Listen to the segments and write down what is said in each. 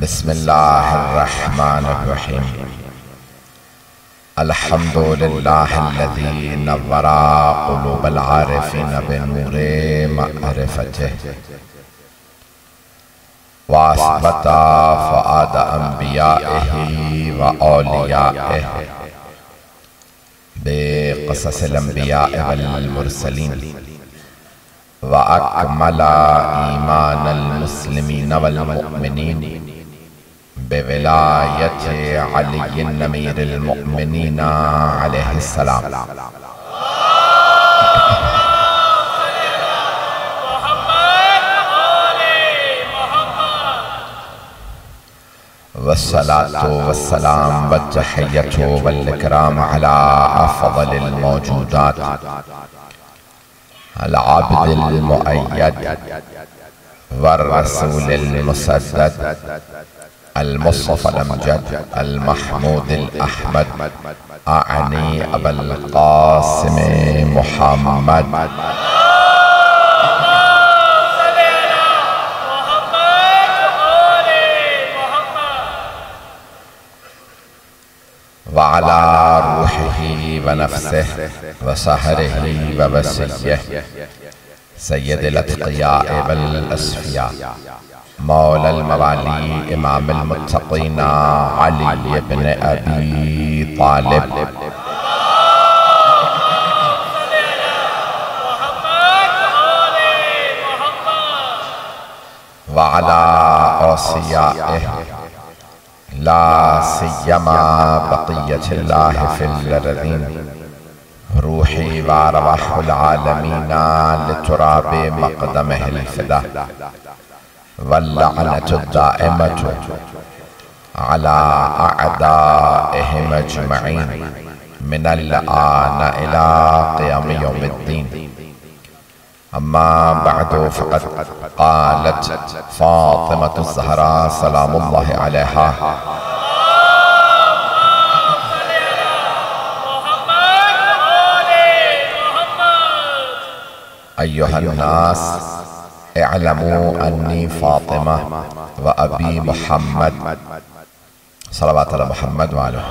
बिस्मिल्लाहिर्रहमानिर्रहीम। अल्हम्दुलिल्लाहिल्लज़ी नव्वरा क़ुलूबल आरिफ़ीन बिनूरे मअरिफ़तिही व असबता फ़ुआद अंबियाइही व औलियाइही बिक़ससिल अंबियाइ वल मुरसलीन व अकमला ईमानल मुस्लिमीन वल मुअमिनीन बिविलायति अलीय्यिन अमीरिल मुअमिनीन अलैहिस्सलाम। वस्सलातु वस्सलाम वत्तहिय्यतु वल इकराम अला अफ़ज़लिल मौजूदात अल आबिदिल मुअय्यद वर रसूलिल मुसद्दद अल मुस्तफ़ल अमजद अल महमूदिल अहमद आनी अबुल क़ासिम मुहम्मद व अला रूहिही व नफ्सिही व सहरिही व वसिय्यिही सय्यदिल अत्क़ियाए वल अस्फ़िया मौलल मवाली इमामिल मुत्तक़ीन अली इब्न अबी तालिब व अला औसियाइही ला सिय्यमा बक़िय्यतिल्लाहि फिल अर्ज़ीन रूही व अरवाहुल आलमीन लितुराबि मक़दमिहिल फ़िदा वल्लअनतु दाइमतु अला अअदाइहिम अजमईन मिनल आन इला क़ियाम यौमिद्दीन। अम्मा बअदु फ़क़द क़ालत फ़ातिमतु ज़हरा सलामुल्लाहि अलैहा अय्युहन नास इअलमू अन्नी फ़ातिमा व अबी मुहम्मद सल्लल्लाहु अलैहि मुहम्मद व आलिहि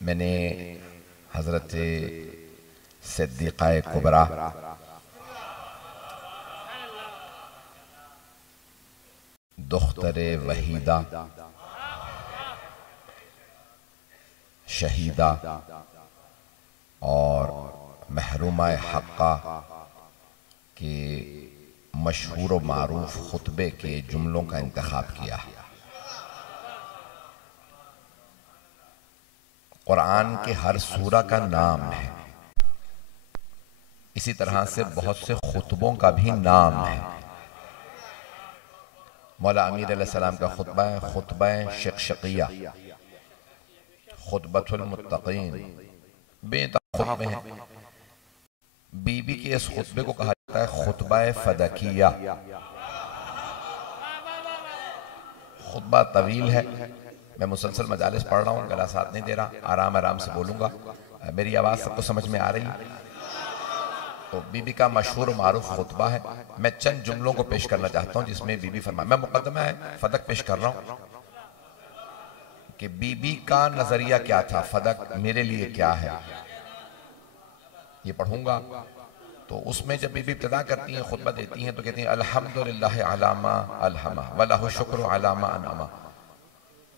मैंने हज़रत सिद्दीक़ा कुबरा दुख्तरे वहीदा शहीदा और महरूमा हक़्क़ा के मशहूर व मारूफ खुतबे के जुमलों का इंतखाब किया है। कुरान के हर सूरा का नाम है, इसी तरह से बहुत से खुतबों का भी नाम है। मौला अमीर अलैहिस्सलाम का खुतबा है खुतबा शिक़शिक़िया, खुतबतुल मुत्तक़ीन, बेताब खुतबे हैं। बीबी के इस खुतबे को कहा जाता है खुतबा फ़दकिया। खुतबा तवील है, मैं मुसलसल मजालिस पढ़ रहा हूँ, गला साथ नहीं दे रहा, आराम आराम से बोलूँगा। मेरी आवाज़ सबको समझ में आ रही है? तो बीबी का मशहूर मारूफ खुतबा है। मैं चंद जुमलों को पेश करना चाहता हूँ जिसमें बीबी फरमा, मैं मुकदमा है फदक पेश कर रहा हूँ कि बीबी का नजरिया क्या था, फदक मेरे लिए क्या है, ये पढ़ूंगा। तो उसमें जब बीबी इब्तिदा करती हैं, खुतबा देती हैं, तो कहती हैं अल्हम्दुलिल्लाह अला मा अलहमा व लहु शुक्र अला मा अनमा।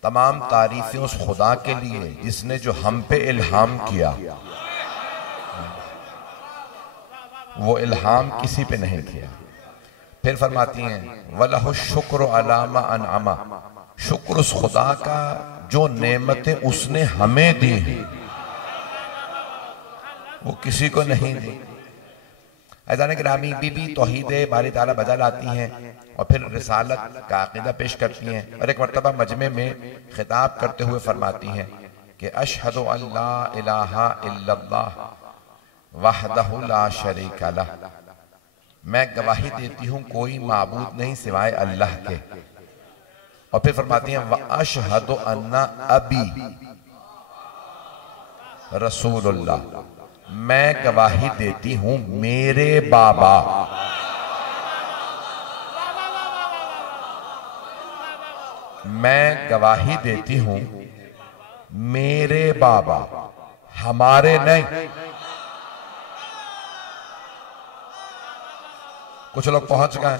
तमाम तारीफें उस खुदा के लिए जिसने जो हम पे इल्हाम किया। वो इल्हाम किसी पे नहीं किया। फिर फरमाती हैं वलहु शुक्र अलामा अनअमा, शुक्र उस खुदा का जो नेमतें उसने हमें दी वो किसी को नहीं दी। अज़ान गिरामी बीबी तौहीद बारी ताला बजा लाती हैं और फिर रिसालत का अकीदा पेश करती हैं और एक मरतबा मजमे में खिताब करते हुए फरमाती हैं कि अशहदु अल्ला इलाहा इल्लल्लाह वहदहु ला शरीका लह, मैं गवाही देती हूँ कोई माबूद नहीं सिवाय अल्लाह के। और फिर फरमाती हैं व अशहदु अन्ना अबी रसूलुल्लाह, मैं गवाही देती हूं मेरे बाबा, मैं गवाही देती हूं मेरे बाबा, हमारे नहीं। कुछ लोग पहुंच गए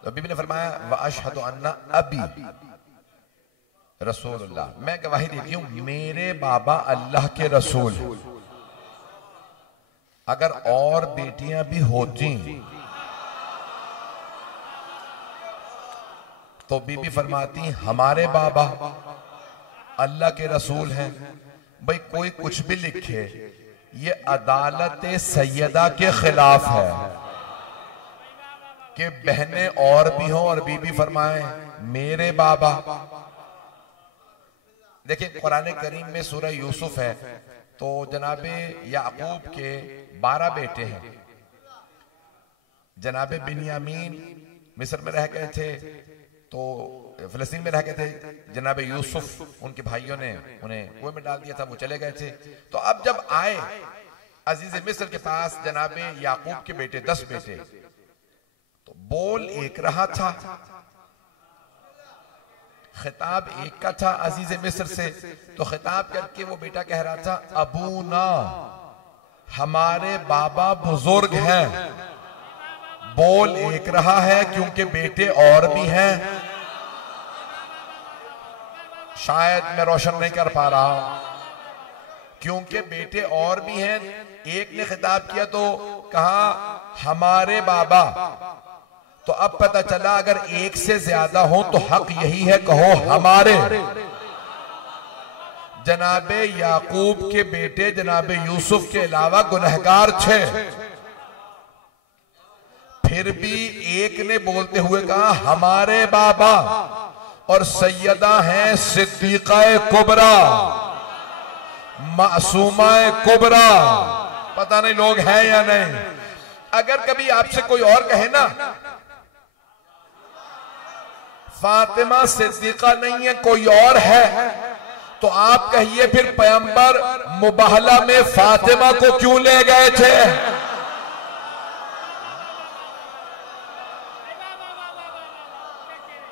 तो बीबी ने फरमाया व अशहदु अन्ना अबी रसूलुल्लाह, मैं गवाही देती हूं मेरे बाबा अल्लाह के रसूल। अगर और बेटियां भी होती तो बीबी फरमाती हमारे बाबा अल्लाह के रसूल हैं। भाई कोई कुछ भी लिखे ये अदालत सैयदा के खिलाफ है कि बहनें और भी हों और बीबी फरमाए मेरे बाबा। देखिए कुरान करीम में सूरह यूसुफ है तो जनाबे याकूब के 12 बेटे हैं। जनाबे बिन्यामीन मिस्र में रह गए थे तो फिलिस्तीन में रह गए थे। जनाबे यूसुफ उनके भाइयों ने उन्हें कुएं में डाल दिया था, वो चले गए थे। तो अब जब आए अजीज मिस्र के पास जनाबे याकूब के बेटे 10 बेटे, तो बोल एक रहा था, खिताब एक का था अजीज मिस्र से। तो खिताब करके वो बेटा कह रहा था अबूना, हमारे बाबा बुजुर्ग हैं। बोल एक रहा है क्योंकि बेटे और भी हैं। शायद मैं रोशन नहीं कर पा रहा क्योंकि बेटे और भी हैं। एक ने खिताब किया तो कहा हमारे बाबा, तो अब पता चला अगर एक से ज्यादा हो तो हक यही है कहो हमारे। जनाबे याकूब के बेटे जनाबे यूसुफ के अलावा गुनहगार थे, फिर भी एक ने बोलते हुए कहा हमारे बाबा, और सैयदा हैं सिद्दीक़ा कुबरा, मासूमा कुबरा। पता नहीं लोग हैं या नहीं। अगर कभी आपसे कोई और कहे ना फातिमा सिद्दीक़ा नहीं है कोई और है, तो आप कहिए फिर पैगंबर मुबाहला में फातिमा को क्यों ले गए थे?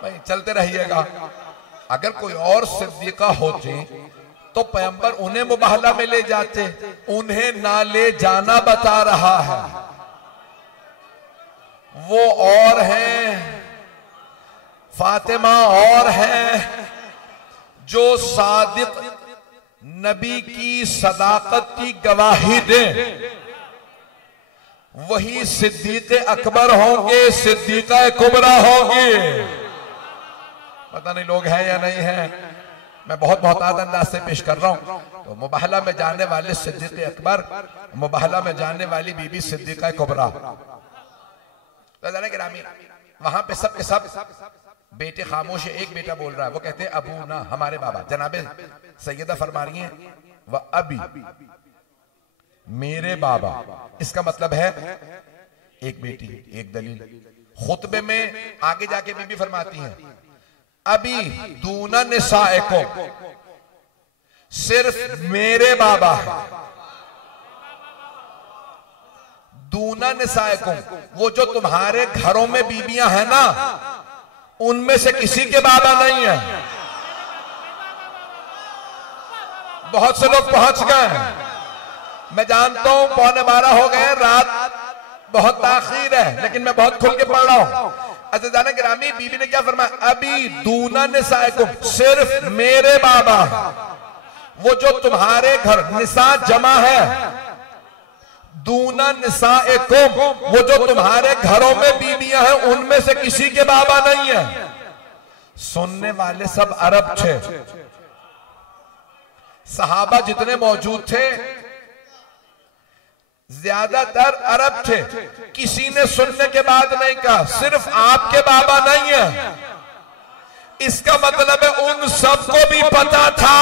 भाई चलते रहिएगा। अगर कोई और सिद्दीक़ा होती तो पैगंबर उन्हें मुबाहला में ले जाते, उन्हें ना ले जाना बता रहा है। वो और हैं, फातिमा और है जो सादिक नबी की सदाकत की गवाही दे, वही सिद्दीक़ अकबर होंगे, सिद्दीक़ा कुबरा होंगे। पता नहीं लोग हैं या नहीं हैं। मैं बहुत मोहतात अंदाज से पेश कर रहा हूं। तो मुबाहला में जाने वाले सिद्दीक़ अकबर, मुबाहला में जाने वाली बीबी सिद्दीक़ा कुबरा। वहां पे सब के सब बेटे खामोश है। एक बेटा बोल रहा है, वो कहते हैं अबू ना, हमारे बाबा। जनाबे सैयदा फरमा रही हैं व अबी, मेरे बाबा। इसका मतलब है एक बेटी एक दलील। खुतबे में आगे जाके बीबी फरमाती हैं अभी दूना निसाएको, सिर्फ मेरे बाबा है। दूना निसाएको, वो जो तुम्हारे घरों में बीबियां हैं ना, उनमें से किसी के बाबा नहीं है। बहुत से लोग पहुंच गए, मैं जानता हूं 11:15 हो गए, रात बहुत ताखीर है, लेकिन मैं बहुत खुल के पढ़ रहा हूं। अज़ीज़ान गिरामी, बीबी ने क्या फरमाया? अभी दूना निसाएकुम, सिर्फ मेरे बाबा, वो जो तुम्हारे घर निसा जमा है, दूना निसाएकुम, वो जो तुम्हारे घरों में बीबियां हैं उनमें से किसी के बाबा नहीं है। सुनने वाले सब अरब थे, सहाबा जितने मौजूद थे ज्यादातर अरब थे। किसी ने सुनने के बाद नहीं कहा सिर्फ आपके बाबा नहीं है। इसका मतलब है उन सबको भी पता था।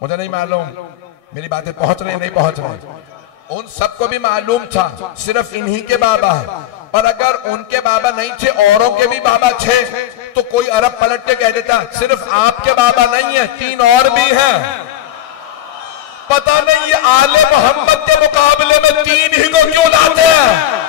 मुझे नहीं मालूम मेरी बातें पहुंच रही नहीं पहुंच रही। उन सबको भी मालूम था सिर्फ इन्हीं के बाबा है। और अगर उनके बाबा नहीं थे औरों के भी बाबा थे तो कोई अरब पलट के कह देता सिर्फ आपके बाबा नहीं है, 3 और भी हैं। पता नहीं ये आले मोहम्मद के मुकाबले में 3 ही को क्यों लाते हैं।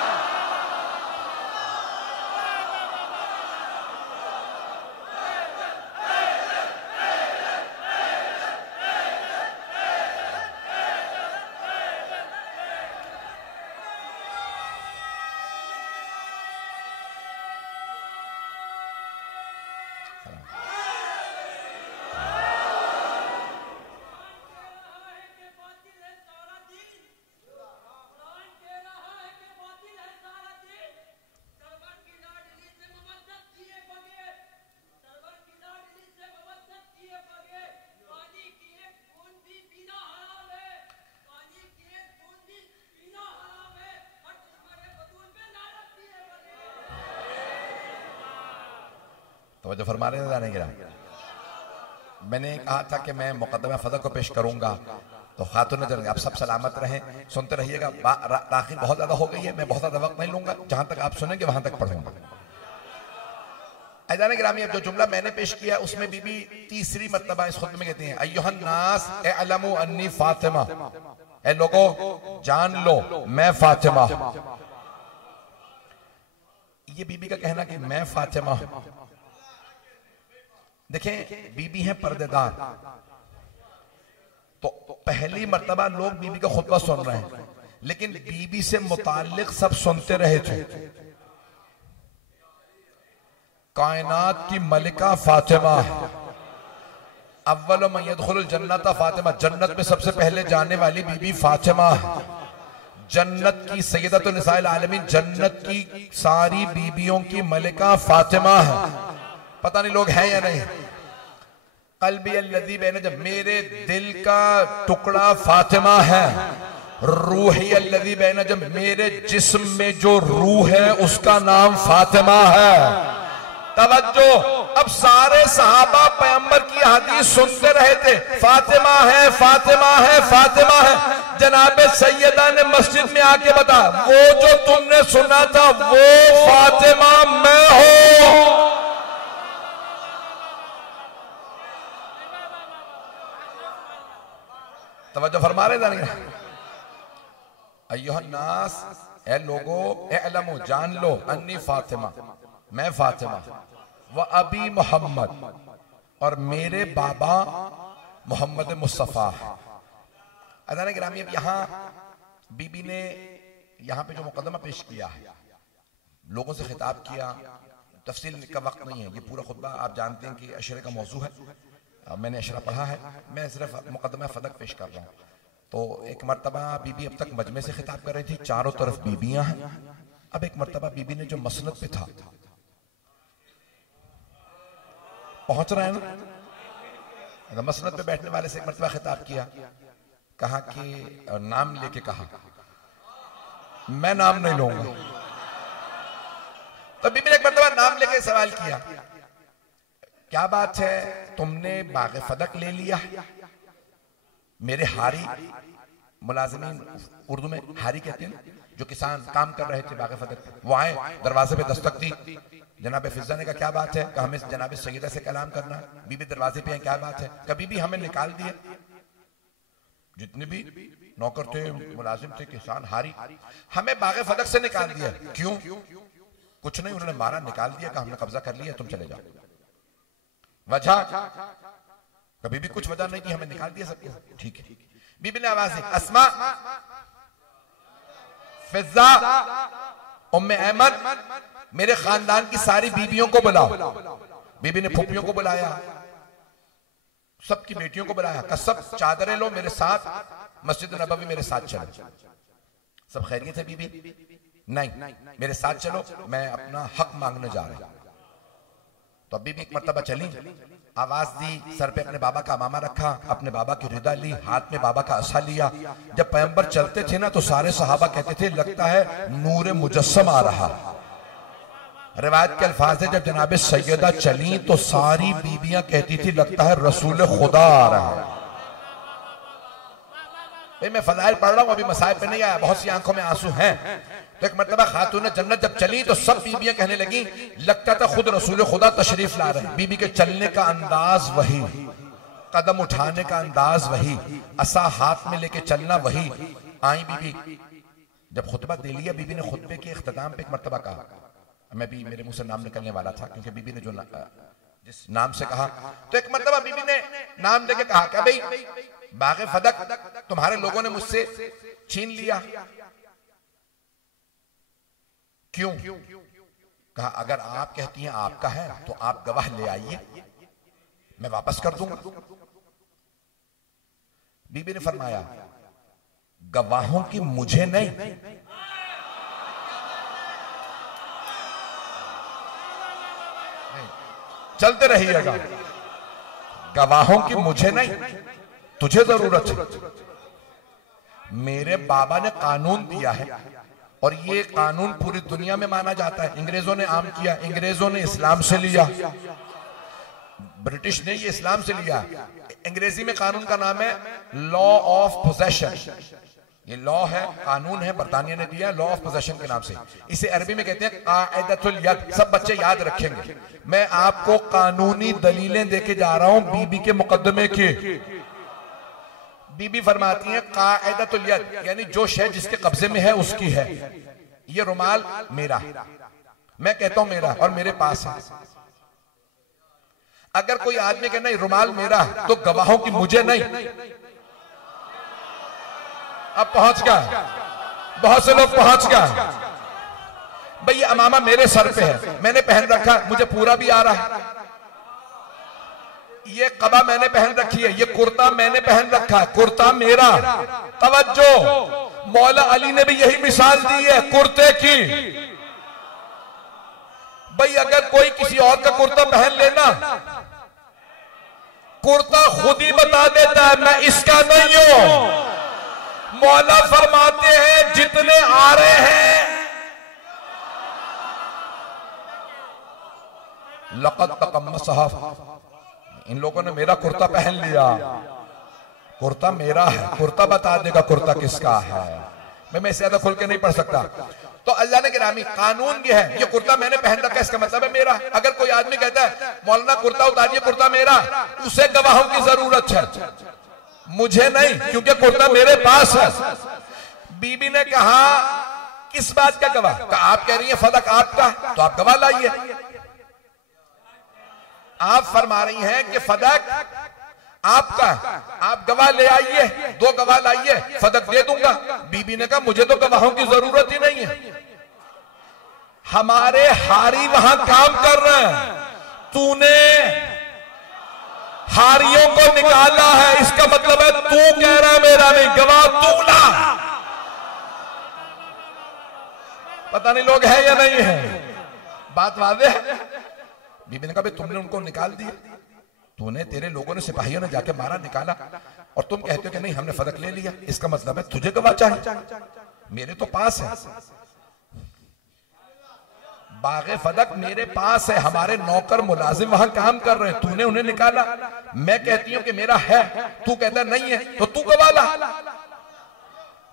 तो जो फरमा रहे जाने गिरा, मैंने कहा था कि मैं मुकदमा फदक को पेश करूंगा तो खातून नजर आप सब सलामत रहें। सुनते रहिएगा। ताखीर बहुत ज्यादा हो गई है, मैं बहुत ज्यादा वक्त नहीं लूंगा, जहां तक आप सुनेंगे वहां तक पढ़ूंगा। अज़ान गिरामी, अब जो जुमला मैंने पेश किया उसमें बीबी तीसरी मर्तबा इस खुतबे में कहती हैं अय्युहन नास अअलमु अन्नी फातिमा, ए लोगों जान लो मैं फातिमा। ये बीबी का कहना कि मैं फातिमा। देखें बीबी है पर्देदार, तो पहली मर्तबा लोग बीबी का खुतबा सुन रहे हैं, लेकिन बीबी से मुताल्लिक सब सुनते रहे थे। कायनात की मलिका फातिमा, अव्वल मन यदखुलुल जन्नत फातिमा, जन्नत में सबसे पहले जाने वाली बीबी फातिमा। जन्नत की सय्यदतुन निसाइल आलमीन, जन्नत की सारी बीबियों की मलिका फातिमा है। पता नहीं लोग हैं या नहीं। कल्बी अल्लज़ी बैन जब, मेरे दिल का टुकड़ा फातिमा है। रूही अल्लज़ी बैन जब, मेरे जिस्म में जो रूह है उसका नाम फातिमा है। तवज्जो, अब सारे सहाबा पैगंबर की हदीस सुनते रहे थे, फातिमा है फातिमा है फातिमा है। जनाबे सैयदा ने मस्जिद में आके बता, वो जो तुमने सुना था वो फातिमा मैं हूं। तवज्जो फरमा रहे जानिए। अय्युहन नास, ए लोगो, ए अलमो जान लो, अन्नी फातिमा मैं फातिमा, व अबी मोहम्मद और मेरे बाबा मोहम्मद मुस्तफ़ा। अज़ान गिरामी, अब यहाँ बीबी ने यहाँ पे जो मुकदमा पेश किया है, लोगों से खिताब किया, तफसील का वक्त नहीं है, ये पूरा खुतबा आप जानते हैं कि अशरे का मौजू है। मैंने अशरा पढ़ा है, मैं सिर्फ मुकदमा फदक पेश कर रहा हूँ। तो एक मरतबा बीबी अब तक मजमे से खिताब कर रही थी, चारों तरफ बीबियां हैं। अब एक मरतबा बीबी ने जो मसनद पे था, पहुंच रहे हैं ना, मसनद पे बैठने वाले से एक मरतबा खिताब किया, कहा कि नाम लेके कहा, मैं नाम नहीं लूंगा। तो बीबी ने एक मरतबा नाम लेके सवाल किया, क्या बात है तुमने बाग़े फदक ले लिया? मेरे हारी, मुलाजिमीन उर्दू में हारी कहते हैं, जो किसान काम कर रहे थे बाग़े फदक, वो आए, दरवाजे पे दस्तक दी। जनाब फिजा ने कहा क्या बात है? कहा हमें जनाब सैयदा से कलाम करना। बीबी दरवाजे पे हैं, क्या बात है? कभी भी हमें निकाल दिए, जितने भी नौकर थे, मुलाजिम थे, किसान, हारी, हमें बाग़े फदक से निकाल दिया। क्यों? कुछ नहीं, उन्होंने मारा, निकाल दिया, कहा हमने कब्जा कर लिया, तुम चले जाओ। वजह? कभी भी कुछ वजह नहीं कि हमें निकाल दिया सबको। ठीक है। बीबी ने आवाज दी, अस्मा, फिजा, उम्मे अहमद, मेरे खानदान की सारी बीबियों को बुलाओ। बीबी ने फूफियों को बुलाया, सबकी बेटियों को बुलाया, कहा सब चादरें लो मेरे साथ मस्जिद नबवी मेरे साथ चलो। सब खैरियत है बीबी? नहीं, मेरे साथ चलो, मैं अपना हक मांगने जा रहा हूं। तो बीबी एक मर्तबा चली, आवाज दी, सर पे अपने बाबा का अमामा रखा, अपने बाबा की रिदा ली, हाथ में बाबा का असा लिया। जब पैगंबर चलते थे ना तो सारे सहाबा कहते थे लगता है नूर मुजस्सम आ रहा। रिवायत के अल्फाज है जब जनाबे सैयदा चली तो सारी बीबियां कहती थी लगता है रसूल खुदा आ रहा है। मैं फजाइल पढ़ रहा हूं, अभी मसाइब पे नहीं आया, बहुत सी आंखों में आंसू हैं। तो एक मर्तबा खातून जन्नत जब चली तो सब बीबियां कहने लगी लगता था खुद रसूल खुदा तशरीफ ला रहे। बीबी के चलने का अंदाज वही, कदम उठाने का अंदाज वही, असा हाथ में लेके चलना वही। आई बीबी, जब खुतबा दे लिया, बीबी ने खुतबे के इख्तिताम पे एक मर्तबा कहा, मैं भी मेरे मुंह से नाम निकलने वाला था क्योंकि बीबी ने जो जिस नाम से कहा, तो एक मर्तबा बीबी ने नाम लेके कहा क्या भाई बाग़े फदक तुम्हारे लोगों ने मुझसे छीन लिया, क्यों? कहा अगर आप कहती हैं आपका है तो आप गवाह ले आइए, मैं वापस कर दूंगा। बीबी ने फरमाया गवाहों की मुझे नहीं, चलते रहिएगा, गवाहों की मुझे नहीं, तुझे जरूरत है। मेरे बाबा ने कानून दिया है और ये कानून पूरी दुनिया में माना जाता है। अंग्रेजों ने आम किया, अंग्रेजों ने इस्लाम से लिया, ब्रिटिश ने ये इस्लाम से लिया। अंग्रेजी में कानून का नाम है लॉ ऑफ पोजेशन। ये लॉ है, कानून है, बरतानिया ने दिया लॉ ऑफ पोजेशन के नाम से। इसे अरबी में कहते हैं कायदतुल यद। सब बच्चे याद रखेंगे। मैं आपको कानूनी दलीलें देके जा रहा हूं बीबी के मुकदमे की। बीबी फरमाती है कायदतुल यद, यानी जो शय जिसके कब्जे में है उसकी है। ये रुमाल मेरा, मैं कहता हूं मेरा और मेरे पास है। अगर कोई आदमी कहे नहीं रुमाल मेरा, तो गवाहों की मुझे नहीं। अब पहुंच गया, बहुत से लोग पहुंच गया। भाई ये अमामा मेरे सर पे है, मैंने पहन रखा, मुझे पूरा भी आ रहा है। ये कबा मैंने पहन रखी है, ये कुर्ता मैंने पहन रखा है, कुर्ता मेरा। तवज्जो, मौला अली ने भी यही मिसाल दी है कुर्ते की। भाई अगर कोई किसी और का कुर्ता पहन लेना, कुर्ता खुद ही बता देता है मैं इसका नहीं हूं। मौला फरमाते हैं जितने आ रहे हैं लक़द तक़म्मसहा, इन लोगों ने मेरा कुर्ता पहन लिया, कुर्ता मेरा है, कुर्ता बता देगा कुर्ता किसका है। मैं इससे ज्यादा खुल के नहीं पढ़ सकता। तो अल्लाह ने गिरामी कानून ये है, ये कुर्ता मैंने पहन रखा है, इसका मतलब है मेरा। अगर कोई आदमी कहता है मौलाना कुर्ता उतारिए, कुर्ता मेरा, उसे गवाहों की जरूरत है, मुझे नहीं, क्योंकि कुर्ता मेरे पास है। बीबी ने कहा किस बात का गवाह? कहा आप कह रही हैं फदक आपका, तो आप गवाह लाइए। आप फरमा रही हैं कि फदक आपका, आप गवाह ले आइए, 2 गवाह लाइए, फदक दे दूंगा। बीबी ने कहा मुझे तो गवाहों की जरूरत ही नहीं है, हमारे हारी वहां काम कर रहे हैं, तूने हारियों को निकाला है, इसका मतलब है तू कह रहा है मेरा नहीं, गवाह तू ला। पता नहीं लोग है या नहीं है, बात वाज़ेह है। बीबी ने कहा तुमने उनको निकाल दिया, तूने, तेरे लोगों ने, सिपाहियों ने जाके मारा, निकाला, और तुम कहते हो कि नहीं हमने फदक ले लिया, इसका मतलब है तुझे गवाह चाहिए, मेरे तो पास है। बाग़े फदक मेरे पास है, हमारे नौकर मुलाजिम वहां काम कर रहे हैं, तूने उन्हें निकाला। मैं कहती हूं कि मेरा है, तू कहता नहीं है, तो तू गवाह ला।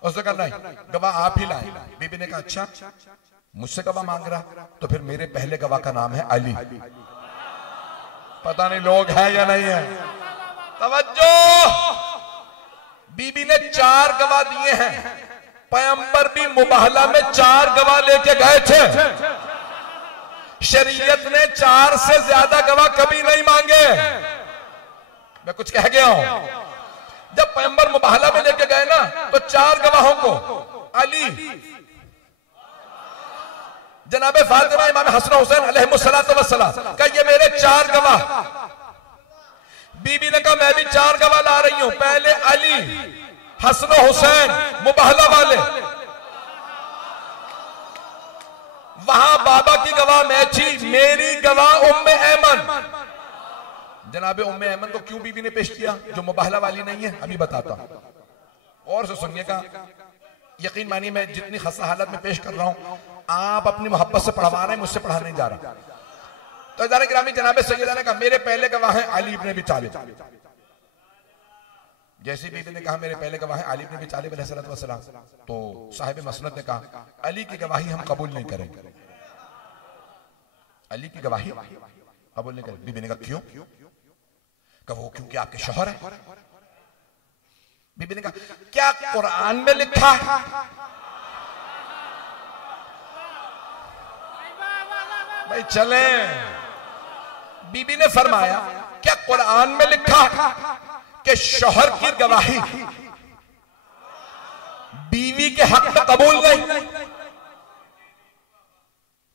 उसने कहा नहीं, गवाह आप ही लाए। बीबी ने कहा अच्छा, मुझसे गवाह मांग रहा, तो फिर मेरे पहले गवाह का नाम है अली। पता नहीं लोग हैं या नहीं है। तवज्जो, बीबी ने 4 गवाह दिए हैं। पैगंबर भी मुबाहला में 4 गवाह लेके गए थे। शरीयत ने 4 से ज्यादा गवाह कभी नहीं मांगे। मैं कुछ कह गया हूं? जब पैगंबर मुबाहला में लेके गए ना, तो 4 गवाहों को, अली, जनाबे फातिमा, इमाम हसन हुसैन अलैहिमुस्सलातु वस्सलाम, का ये मेरे 4 गवाह। बीबी ने कहा मैं भी 4 गवाह ला रही हूं। पहले अली, हसन हुसैन मुबाहला वाले, वहां बाबा की गवाह मैं थी, मेरी गवाह उम्मे ऐमन। जनाब उम्मे ऐमन को क्यों बीबी ने पेश किया जो मुबाहला वाली नहीं है, अभी बताता हूं, और से सुनिएगा। यकीन मानिए मैं जितनी खस्ता हालत में पेश कर रहा हूं, आप अपनी मोहब्बत से पढ़वा रहे हैं, मुझसे पढ़ा नहीं जा रहा। तो इदारे गिरामी जनाब सैयदा ने कहा मेरे पहले गवाह हैं अली इब्न अबी तालिब। जैसे बीबी ने कहा मेरे पहले गवाह हैं अली इब्न अबी तालिब अलैहिस्सलाम, तो साहिब मसनद ने कहा अली की गवाही हम कबूल नहीं करेंगे, अली की गवाही कबूल नहीं करेंगे। बीबी ने कहा क्यों? कहा वो क्योंकि आपके शौहर है। बीबी ने कहा क्या कुरान में लिखा है? भाई चले। बीबी ने फरमाया क्या कुरान में लिखा कि शौहर की गवाही बीवी के हक में कबूल नहीं?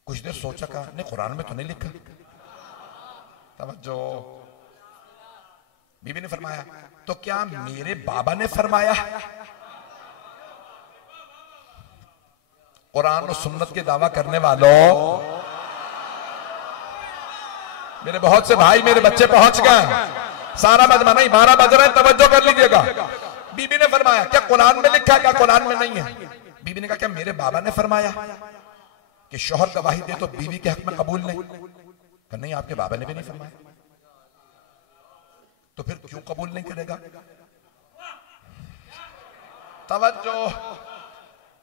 कुछ देर सोचा, कहा नहीं कुरान में तो नहीं लिखा। तवज्जो। बीबी ने फरमाया तो क्या मेरे बाबा ने फरमाया? कुरान और सुन्नत के दावा करने वालों, मेरे बहुत से भाई, मेरे बच्चे पहुंच गए, सारा मजमा नहीं, 12 बज रहे हैं, तवज्जो कर लीजिएगा। बीबी ने फरमाया क्या कुरान में लिखा, क्या कुरान में नहीं है? बीबी ने कहा क्या मेरे बाबा ने फरमाया कि शौहर गवाही दे तो बीवी के हक में कबूल नहीं? कहा नहीं, आपके बाबा ने भी नहीं फरमाया। तो फिर क्यों कबूल नहीं करेगा? तवज्जो।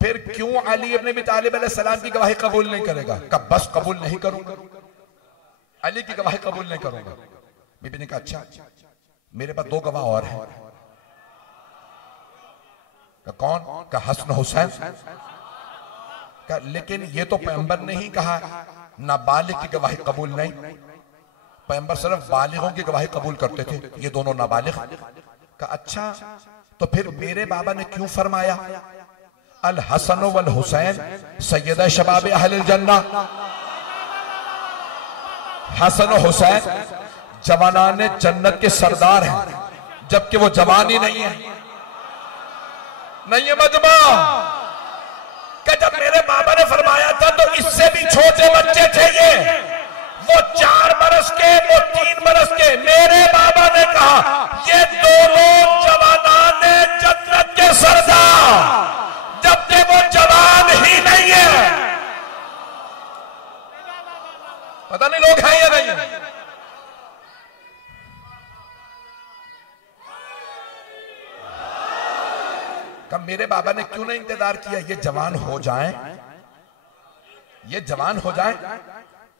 फिर क्यों अली इब्न अबी तालिब अलैहिस्सलाम की गवाही कबूल नहीं करेगा? कब बस कबूल नहीं करूंगा, अली की गवाही कबूल नहीं करूंगा। बीबी ने कहा अच्छा मेरे पास 2 गवाह और हैं। कौन? का हसन हुसैन। का लेकिन ये तो पैगंबर ने ही कहा नाबालिग की गवाही कबूल नहीं, पैगंबर सिर्फ बालिगों की गवाही कबूल करते थे, ये दोनों नाबालिग। का अच्छा तो फिर मेरे बाबा ने क्यों फरमाया अल हसन वल हुसैन सैयदा शबाब अहलिल जन्ना? हसन हुसैन जवानाने जन्नत के सरदार हैं, जबकि वो जवान ही नहीं है। नहीं है मजमा कि जब मेरे बाबा ने फरमाया था तो इससे भी छोटे बच्चे थे ये, वो 4 बरस के, वो 3 बरस के। मेरे बाबा ने कहा ये दोनों जवानाने जन्नत के सरदार, जबकि वो जवान ही नहीं है। पता नहीं लोग हैं या नहीं है। कब मेरे बाबा ने क्यों नहीं इंतजार किया ये जवान हो जाएं, ये जवान हो जाएं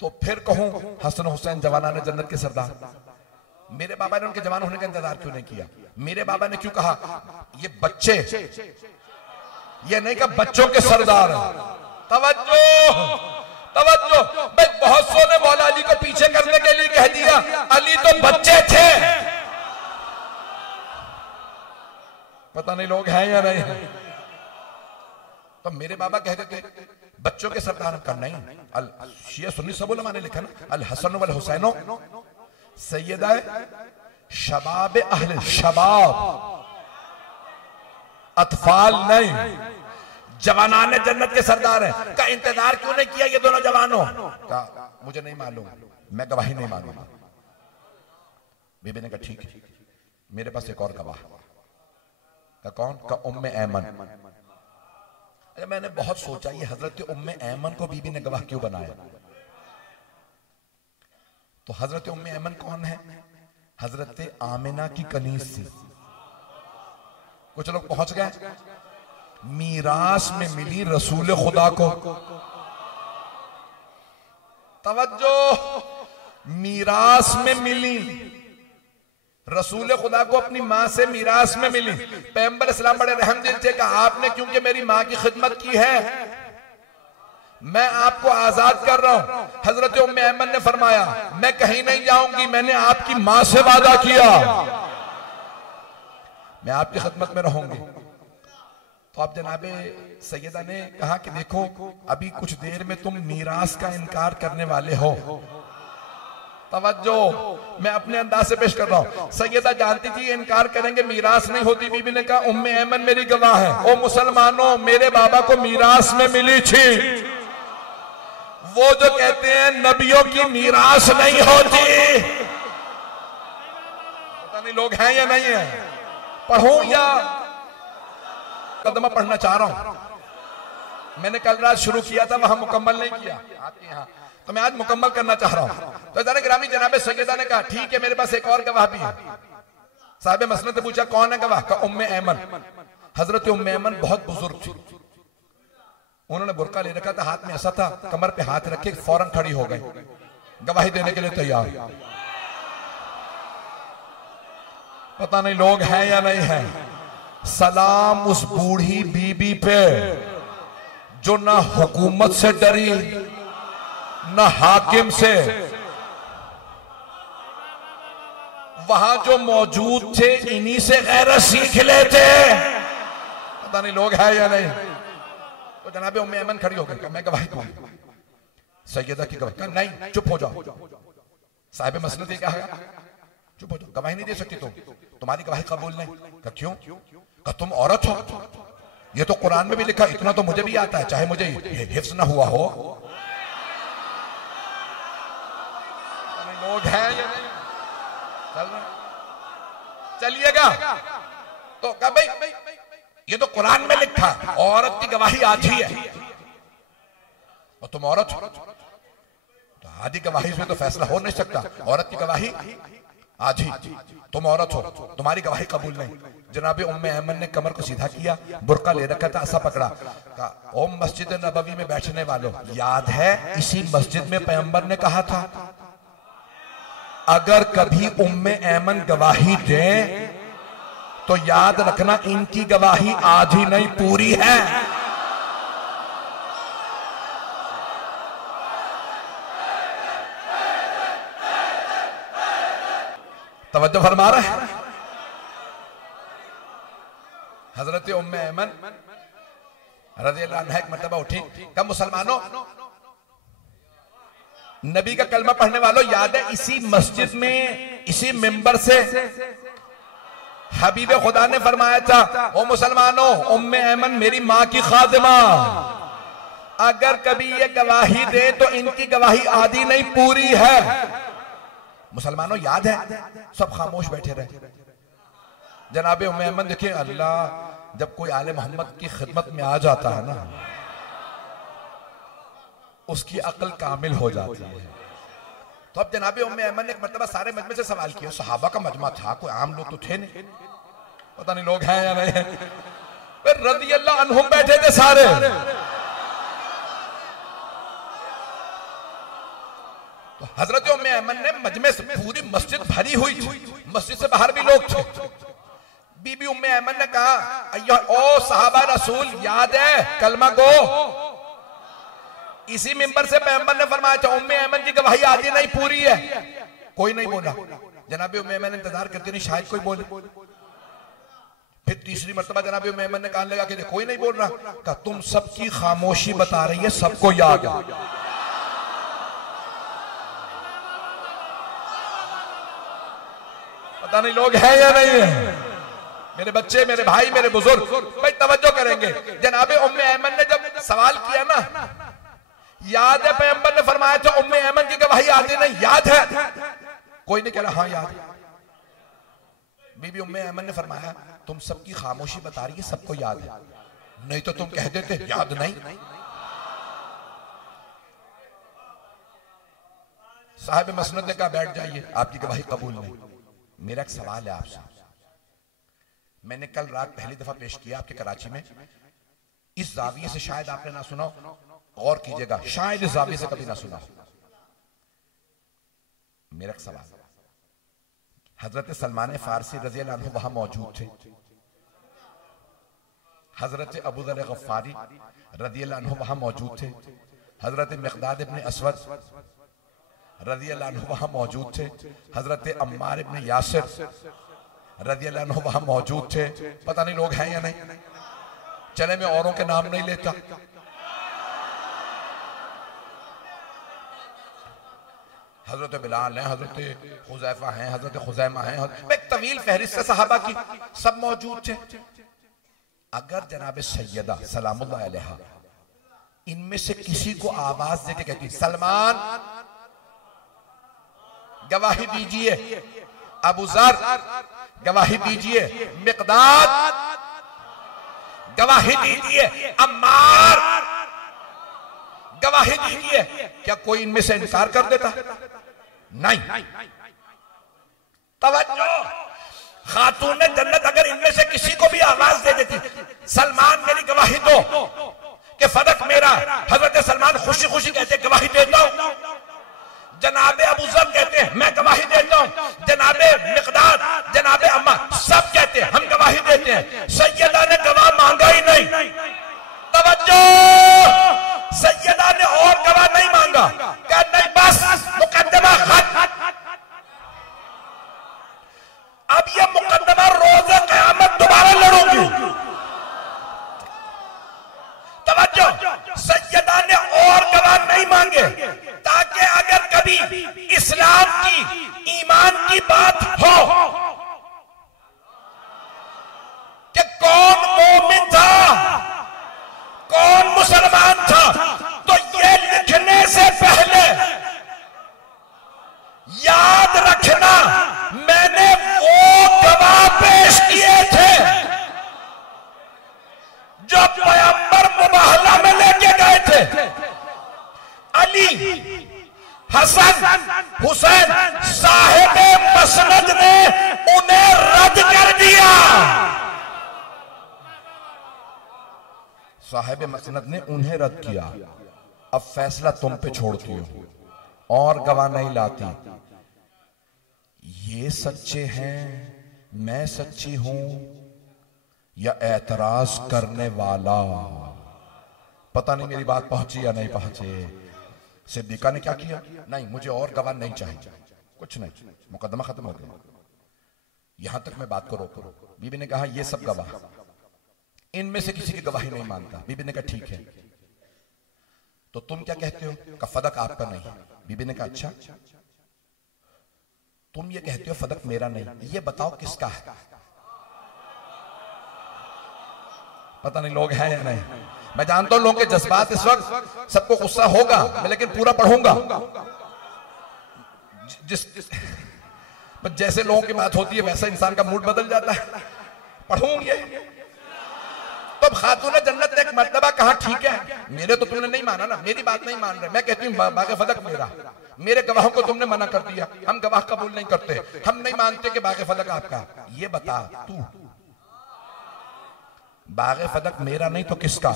तो फिर कहूं हसन हुसैन जवानाने जन्नत के सरदार? मेरे बाबा ने उनके जवान होने का इंतजार क्यों नहीं किया? मेरे बाबा ने क्यों कहा ये बच्चे, ये नहीं कहा बच्चों के सरदार हैं? तवज्जो, तवज्जो। भाई बहुत सौ ने मौला अली को पीछे करने के लिए कह दिया अली तो बच्चे थे। पता नहीं लोग हैं या नहीं। तो मेरे बाबा कहते थे बच्चों के सरदार का नहीं, अल शिया सुन्नी सब उलमा ने लिखा ना अल हसन वल हुसैनो सैयदा शबाब अहले शबाब, अतफाल नहीं, जवानाने जन्नत के सरदार हैं। का इंतजार क्यों नहीं किया ये दोनों जवानों का? मुझे नहीं मालूम, मैं गवाही नहीं मानूंगा। बीबी ने कहा ठीक है, मेरे पास एक और गवाह। का कौन? का उम्मे ऐमन। अरे मैंने बहुत सोचा ये हजरत उम्मे ऐमन को बीबी ने गवाह क्यों बनाया? तो हजरत उम्मे ऐमन कौन है? हजरत आमिना की कनीज थी। कुछ लोग पहुंच गए, मीरास में मिली रसूल खुदा को। तवज्जो, मीरास में मिली रसूल खुदा को, अपनी मां से मीरास में मिली। पैगंबर इस्लाम बड़े रहमदिल थे, कहा आपने क्योंकि मेरी मां की खिदमत की है मैं आपको आजाद कर रहा हूं। हजरत उम्मे ऐमन ने फरमाया मैं कहीं नहीं जाऊंगी, मैंने आपकी मां से वादा किया मैं आपकी खिदमत में रहूंगी। तो आप जनाबे सैयदा ने कहा कि देखो अभी कुछ देर में तुम मीरास का इनकार करने वाले हो, तवज्जो, मैं अपने अंदाज से पेश कर रहा हूं। सैयदा जानती थी इनकार करेंगे, मीरास नहीं होती। बीबी ने कहा उम्मे ऐमन मेरी गवाह है, ओ मुसलमानों मेरे बाबा को मीरास में मिली थी। वो जो कहते हैं नबियों की मीरास नहीं होती, पता नहीं लोग हैं या नहीं है। पढ़ूं या कदमा पढ़ना चाह रहा हूं। मैंने कल रात शुरू किया था, वहां मुकम्मल नहीं किया आपके यहाँ, तो मैं आज मुकम्मल करना चाह रहा हूं। तो गिरामी जनाब सैयदा ने कहा ठीक है, मेरे पास एक और गवाह भी है। साहिब मसनद ने पूछा कौन है गवाह? का उम्मे ऐमन। हजरत उम्मे ऐमन बहुत बुजुर्ग थी, उन्होंने बुरका ले रखा था, हाथ में ऐसा था, कमर पे हाथ रखे फौरन खड़ी हो गई, गवाही देने के लिए तैयार। पता नहीं लोग हैं या नहीं हैं। सलाम उस बूढ़ी बीबी पे जो ना हुकूमत से डरी ना हाकिम से। वहां जो मौजूद थे इन्हीं से गैरत सीख लेते। पता नहीं लोग हैं या नहीं। तो जनाबे उम्मे ऐमन खड़ी हो गई, मैं गवाही दूंगी। सैयदा की गवाही, नहीं चुप हो जाओ। साहिब मसनद ने कहा चुप हो जाओ, गवाही नहीं दे सकती तुम, तुम्हारी गवाही कबूल नहीं। कहा क्यों? कहा तुम औरत हो, ये तो कुरान में भी लिखा, इतना तो मुझे भी आता है, चाहे मुझे हिफ्ज ना हुआ हो। लोग हैं या नहीं? चल रहा चलिएगा। तो कहा भाई ये तो कुरान में लिखा, औरत की गवाही आज ही है और तुम औरत हो, तो आधी गवाही में तो फैसला हो नहीं सकता। औरत की गवाही आज ही, तुम औरत हो, तुम्हारी गवाही कबूल नहीं। जनाबे उम्मे ऐमन ने कमर को सीधा किया, बुरका ले रखा था, ऐसा पकड़ा, कहा ओ मस्जिद नबवी में बैठने वालों, याद है इसी मस्जिद में पैगंबर ने कहा था अगर कभी उम्मे ऐमन गवाही दे तो याद रखना इनकी गवाही आज ही नहीं पूरी है। तवज्जो फरमा रहे हैं। हजरत उम्मे ऐमन रज़ियल्लाहु अन्हा एक मर्तबा उठी, कहा मुसलमानों, नबी का कलमा पढ़ने वालों, याद है इसी मस्जिद में इसी मिंबर से हबीब खुदा ने फरमाया था ओ मुसलमानों उम्मे ऐमन मेरी मां की खादिमा, अगर कभी ये गवाही दे तो इनकी गवाही आधी नहीं पूरी है। मुसलमानों याद है? सब खामोश बैठे रहे। जनाबे उम्मे ऐमन देखिए, अल्लाह जब कोई आले मोहम्मद की खिदमत में आ जाता है ना, उसकी अक्ल कामिल हो जाती है। तो अब जनाबे उम्मे ऐमन ने एक मर्तबा सारे मजमे से सवाल किया, सहाबा का मजमा था, कोई आम लोग तो थे नहीं, पता नहीं लोग हैं या नहीं है। फिर रज़ियल्लाहु अन्हुम बैठे थे सारे। तो हजरत उम्मे ऐमन ने मजमे से, पूरी मस्जिद भरी हुई थी, मस्जिद से बाहर भी लोग थे। बीबी उम्मे ऐमन ने कहा ओ सहाबा रसूल, याद है कलमा गो इसी मिंबर से पैगंबर ने फरमाया था उम्मे ऐमन की गवाही आधी नहीं पूरी है। कोई नहीं बोला। जनाबे उम्मे ऐमन इंतजार करती नहीं, शायद कोई बोले। फिर तीसरी मर्तबा जनाबे उम्मे ऐमन ने कान लगा के कोई नहीं बोल रहा। कहा तुम सबकी खामोशी बता रही है, सबको याद है। पता नहीं लोग हैं या नहीं है। मेरे बच्चे, मेरे भाई, मेरे बुजुर्ग भाई तवज्जो करेंगे। जनाबे उम्मे ऐमन ने जब सवाल किया ना, याद है पैगंबर ने फरमाया था उम्मे ऐमन की गवाही आधी नहीं, याद है? कोई नहीं कह रहा हाँ याद है। बीबी उम्मे ऐमन ने फरमाया तुम सबकी खामोशी बता रही है, सबको याद है, नहीं तो तुम कह देते याद नहीं। साहिब मसनद ने कहा बैठ जाइए, आपकी गवाही कबूल नहीं। मेरा एक सवाल है आपसे, मैंने कल रात पहली दफा पेश किया आपके कराची में, इस जाविये से शायद आपने ना सुना, गौर कीजिएगा, शायद इस जाविये से कभी ना सुना। मेरा एक सवाल, हजरत सलमान फारसी रज़ियल्लाहु अन्हु वहां मौजूद थे, हजरत अबू ज़र गफ्फारी रज़ियल्लाहु अन्हु वहां मौजूद थे, हजरत मिक़दाद इब्न असवद रज़ियल्लाहु अन्हु वहां मौजूद थे, हजरत अम्मार इब्न यासिर रज़ियल्लाहु अन्हु वहां मौजूद थे। पता नहीं लोग हैं या नहीं। चले मैं औरों के नाम नहीं लेता। हजरत बिलाल हैं, हजरत हुज़ैफा हैं, हजरत खुज़ैमा हैं, एक तवील फहरिस्त सहाबा की, सब मौजूद थे। अगर जनाब सैयदा सलामुल्लाह अलैहा इनमें से किसी को आवाज देके कहती सलमान गवाही दीजिए, अबू ज़र गवाही दीजिए, मिक़दाद गवाही दीजिए, अम्मार गवाही दीजिए, क्या कोई इनमें से इनकार कर देता? नहीं। तवज्जो, खातून जन्नत अगर इनमें से किसी को भी आवाज दे देती सलमान मेरी गवाही दो कि फदक मेरा, हजरत सलमान खुशी खुशी कहते गवाही देता हूं। जनाबे अबू ज़र कहते हैं मैं गवाही देता हूं। जनाबे मिक़दाद, जनाबे अम्मा सब कहते हैं हम गवाही देते हैं। सैयदा ने गवाह मांगा ही नहीं। तवज्जो, सैयदा ने और गवाह नहीं मांगा, कहा नहीं बस मुकद्दमा खत्म। अब ये मुकद्दमा रोज़े क़यामत दोबारा लड़ूंगी। तवज्जो, सैयदा ने और गवाह नहीं मांगे ताकि अगर कभी इस्लाम की, ईमान की बात हो कि कौन मोमिन था, कौन मुसलमान था, तो ये लिखने से पहले याद रखना मैंने वो गवाह पेश किए थे जो पैगंबर मुबाहला में लेके गए थे। अली, हसन, हुसैन साहिबे मसनद ने उन्हें रद्द कर दिया। साहिबे मसनद ने उन्हें रद्द किया। अब फैसला तुम पे छोड़ती हो और गवाह नहीं लाती। ये सच्चे हैं, मैं सच्ची हूं, या एतराज करने वाला? पता नहीं मेरी बात पहुंची या नहीं पहुंची। सिद्दीका ने क्या किया? नहीं, मुझे और गवाह नहीं चाहिए, कुछ नहीं, मुकदमा खत्म हो गया। यहां तक मैं बात को रोको। बीबी ने कहा ये सब गवाह, इनमें से किसी की गवाही नहीं मानता। बीबी ने कहा ठीक है, तो तुम क्या कहते हो? का फदक आपका नहीं। बीबी ने कहा अच्छा, तुम ये कहते हो फदक मेरा नहीं, ये बताओ किसका है? पता नहीं लोग हैं या नहीं। मैं जानता हूं लोगों के जज्बात इस वक्त, सबको गुस्सा होगा, मैं लेकिन पूरा पढ़ूंगा। जैसे लोगों की बात होती है वैसा इंसान का मूड बदल जाता है। पढ़ूंगे तब खातून जन्नत ने एक मर्तबा कहा ठीक है, मेरे तो तुमने नहीं माना ना, मेरी बात नहीं मान रहे, मैं कहती हूँ बागे फदक मेरा, मेरे गवाहों को तुमने मना कर दिया, हम गवाह कबूल नहीं करते, हम नहीं मानते कि बागे फदक आपका। ये बता तू, बागे फदक मेरा नहीं तो किसका?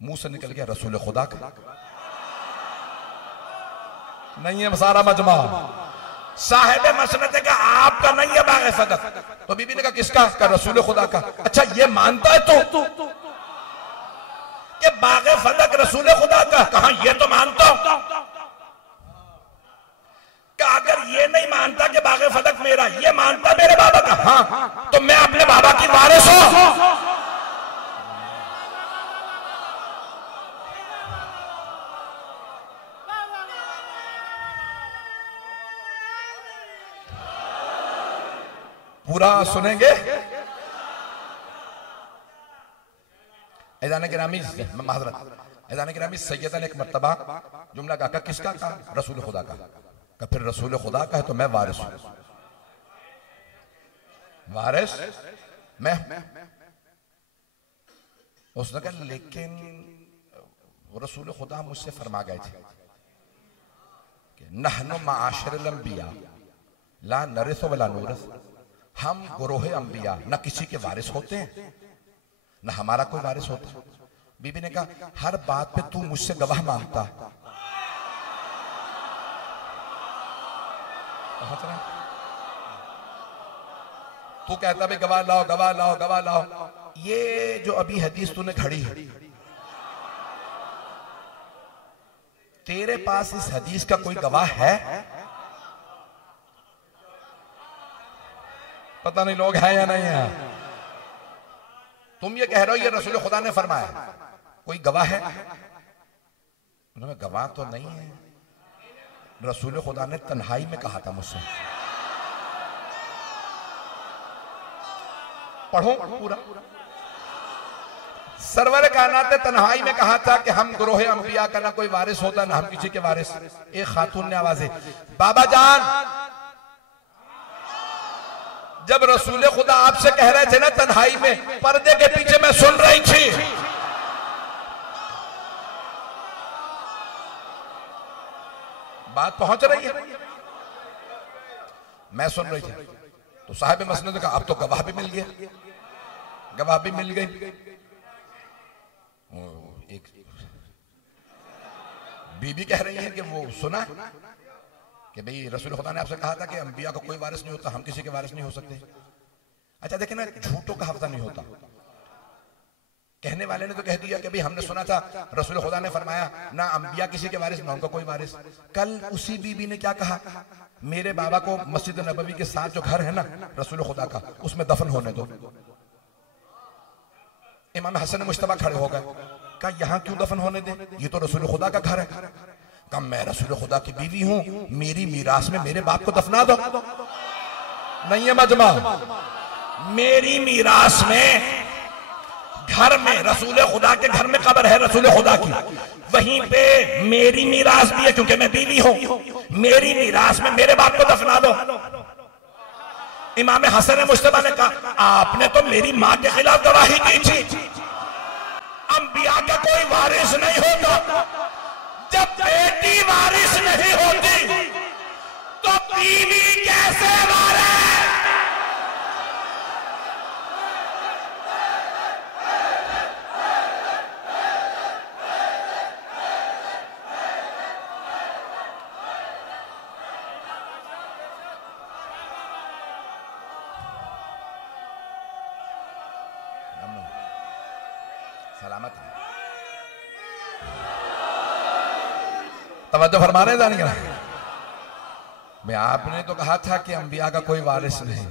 मुंह से निकल गया रसूल खुदा का। नहीं है सारा मजमा। साहिब मसनद का आपका नहीं है बागे फदक, तो बीबी ने कहा किसका? का रसूल खुदा का। अच्छा ये मानता है तू कि बागे फदक रसूल खुदा का? कहा ये तो मानता हूं। अगर ये नहीं मानता कि बागे फदक मेरा, ये मानता मेरे बाबा का, हाँ, तो मैं अपने बाबा की वारिस हूं। पूरा सुनेंगे? ऐज़ान गिरामी, ऐज़ान गिरामी, सैयदा ने एक मर्तबा जुमला कहा, किसका? कहा रसूल खुदा का। का फिर रसूल खुदा का है तो मैं वारिस हूं। वारिस मैं। उसने कहा लेकिन रसूल खुदा मुझसे फरमा गए थे कि नहनु माशरल अंबिया ला नरिसु वला नूरस, हम गुरोहे अंबिया न किसी के वारिस होते हैं न हमारा कोई वारिस होता। बीबी ने कहा हर बात पे तू मुझसे गवाह मांगता, तू कहता भी गवाह लाओ गवाह लाओ गवाह लाओ। ये जो अभी हदीस तूने खड़ी है, तेरे पास इस हदीस का कोई गवाह है? पता नहीं लोग हैं या नहीं है। तुम ये कह रहे हो ये रसूल खुदा ने फरमाया, कोई गवाह है? उन्होंने गवाह तो नहीं है, रसूल खुदा ने तन्हाई में कहा था मुझसे। पढ़ो पूरा। सरवर कायनात ने तन्हाई में कहा था कि हम गुरोहे अंबिया का ना कोई वारिस होता ना हम किसी के वारिस। एक खातून ने आवाज दी, बाबा जान, जब रसूल खुदा आपसे कह रहे थे ना तन्हाई में, पर्दे के पीछे मैं सुन रही थी। बात पहुंच रही है, मैं सुन रही थी। तो साहिब मसनद ने कहा अब तो गवाह भी मिल गया, गवाह भी मिल गई। एक बीबी कह रही है कि वो सुना कि भाई रसूल खुदा ने आपसे कहा था कि अंबिया का कोई वारिस नहीं होता, हम किसी के वारिस नहीं हो सकते। अच्छा देखे ना, झूठों का हफ्ता नहीं होता। कहने वाले ने तो कह दिया कि भाई हमने सुना था रसूल खुदा ने फरमाया ना अंबिया किसी के वारिस ना उनका कोई वारिस। कल उसी बीबी ने क्या कहा, मेरे बाबा को मस्जिद नबवी के साथ जो घर है ना रसूल खुदा का, उसमें दफन होने दो। इमाम हसन मुश्तबा खड़े हो गए, कहा यहां क्यों दफन होने दे, ये तो रसूल खुदा का घर है। कहा मैं रसूल खुदा की बीवी हूं, मेरी मीरास में मेरे बाप को दफना दो। नहीं है मजमा, मेरी मीरास में घर में रसूल खुदा के घर में कब्र है रसूल खुदा की, वहीं पे मेरी मीरास भी है क्योंकि मैं बीवी हूं, मेरी मीरास में मेरे बाप को दफना दो। इमाम हसन मुश्तबा ने कहा आपने तो मेरी मां के खिलाफ गवाही दी थी, अंबिया का कोई वारिस नहीं होता। जब बेटी वारिस नहीं होती तो बीवी कैसे वारिस? सलामत है। तवज्जो फरमा रहे जानिएगा। मैं आपने तो कहा था कि अंबिया का कोई वारिस नहीं,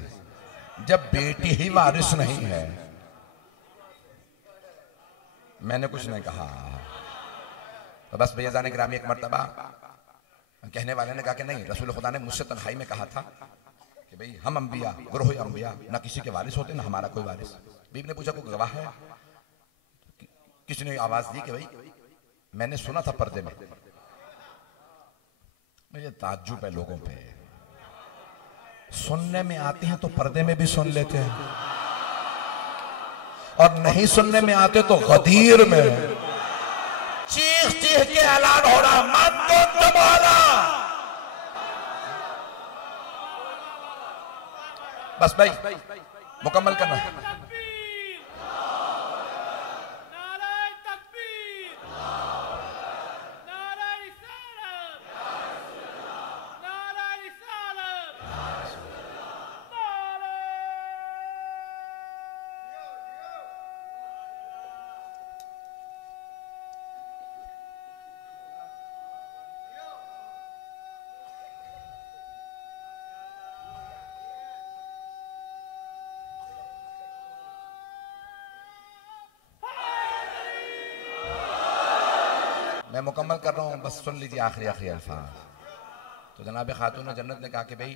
जब बेटी ही वारिस नहीं है, मैंने कुछ नहीं कहा। तो बस भैया जाने ग्रामी एक मर्तबा कहने वाले ने कहा कि नहीं रसूल खुदा ने मुझसे तन्हाई में कहा था कि भाई हम अंबिया गुरोह अंबिया ना किसी के वारिस होते ना हमारा कोई वारिस। बीबी ने पूछा कोई गवाह है? किसी ने आवाज दी कि भाई मैंने सुना था पर्दे में। मुझे ताज्जुब है लोगों पे, सुनने में आते हैं तो पर्दे में भी सुन लेते हैं और नहीं सुनने में आते तो गदीर में चीख चीख के ऐलान हो रहा मत तो तुम्हारा। बस भाई मुकम्मल करना है। मैं मुकम्मल कर रहा हूं, बस सुन लीजिए आखिरी आखिरी अल्फाज। तो जनाब खातून जन्नत ने कहा कि भाई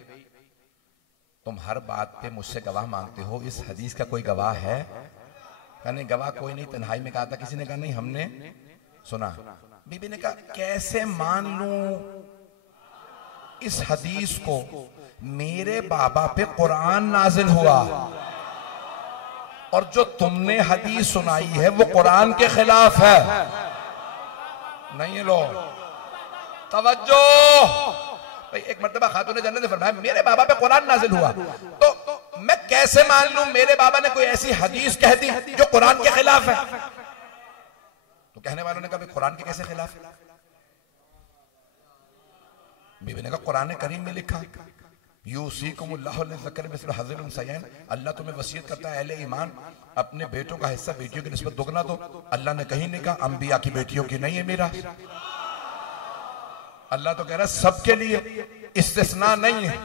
तुम हर बात पे मुझसे गवाह मांगते हो, इस हदीस का कोई गवाह है? कहने गवाह कोई नहीं। तन्हाई में कहा था, किसी ने कहा नहीं हमने सुना। बीबी ने कहा कैसे मान लूं इस हदीस को, मेरे बाबा पे कुरान नाजिल हुआ और जो तुमने हदीस सुनाई है वो कुरान के खिलाफ है। नहीं लो तवज्जो भाई। एक मर्तबा खातून जन्नत ने फरमाया मेरे बाबा पे कुरान नाजिल हुआ, तो मैं कैसे मान लूं मेरे बाबा ने कोई ऐसी हदीस कह दी जो कुरान के खिलाफ है? तो कहने वालों ने कहा कुरान के कैसे खिलाफ है? बीबी ने कहा कुरान करीम में लिखा अल्लाह तुम्हें वसीयत करता है अहले ईमान अपने बेटों का हिस्सा बेटियों की निस्बत दुगना दो। अल्लाह ने कहीं नहीं कहा अंबिया की बेटियों की नहीं है मेरा। अल्लाह तो कह रहा है सबके लिए, इस्तिस्ना नहीं है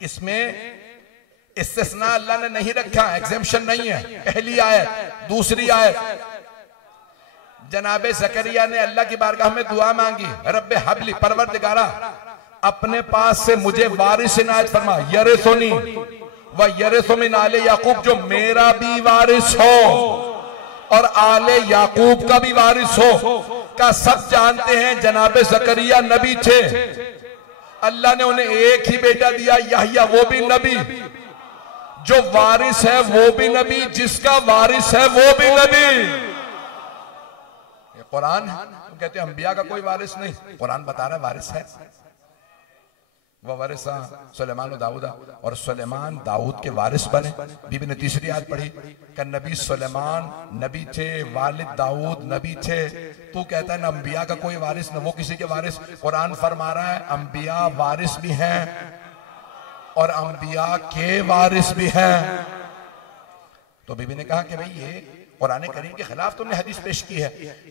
इसमें। इस्तिस्ना अल्लाह ने नहीं रखा, एग्जेम्पशन नहीं है। पहली आयत। दूसरी आयत जनाबे ज़करिया ने अल्लाह की बारगाह में दुआ मांगी, रब्बे हबली, परवरदिगारा अपने पास से मुझे वारिस इनायत फरमा, यरिसुनी व यरिसु मिन आले याकूब, जो मेरा भी वारिस हो और आले याकूब का भी वारिस हो। का सब जानते हैं जनाबे ज़करिया नबी थे, अल्लाह ने उन्हें एक ही बेटा दिया यहया, वो भी नबी, जो वारिस है वो भी नबी, जिसका वारिस है वो भी नबी। ये कुरान है, तुम कहते हैं अंबिया का कोई वारिस नहीं, कुरान बता रहा है वारिस है। वह वारिसा सुलेमान दाऊद, और सुलेमान दाऊद के वारिस बने। बीबी ने तीसरी आयत पढ़ी कि नबी सुलेमान नबी थे, वालिद दाऊद नबी थे। तू कहता है ना अंबिया का कोई वारिस, न वो किसी के वारिस। कुरान फरमा रहा है अंबिया वारिस भी हैं और अंबिया के वारिस भी हैं। तो बीबी ने कहा कि भाई ये कुरान करीम के खिलाफ तुमने हदीस पेश की है।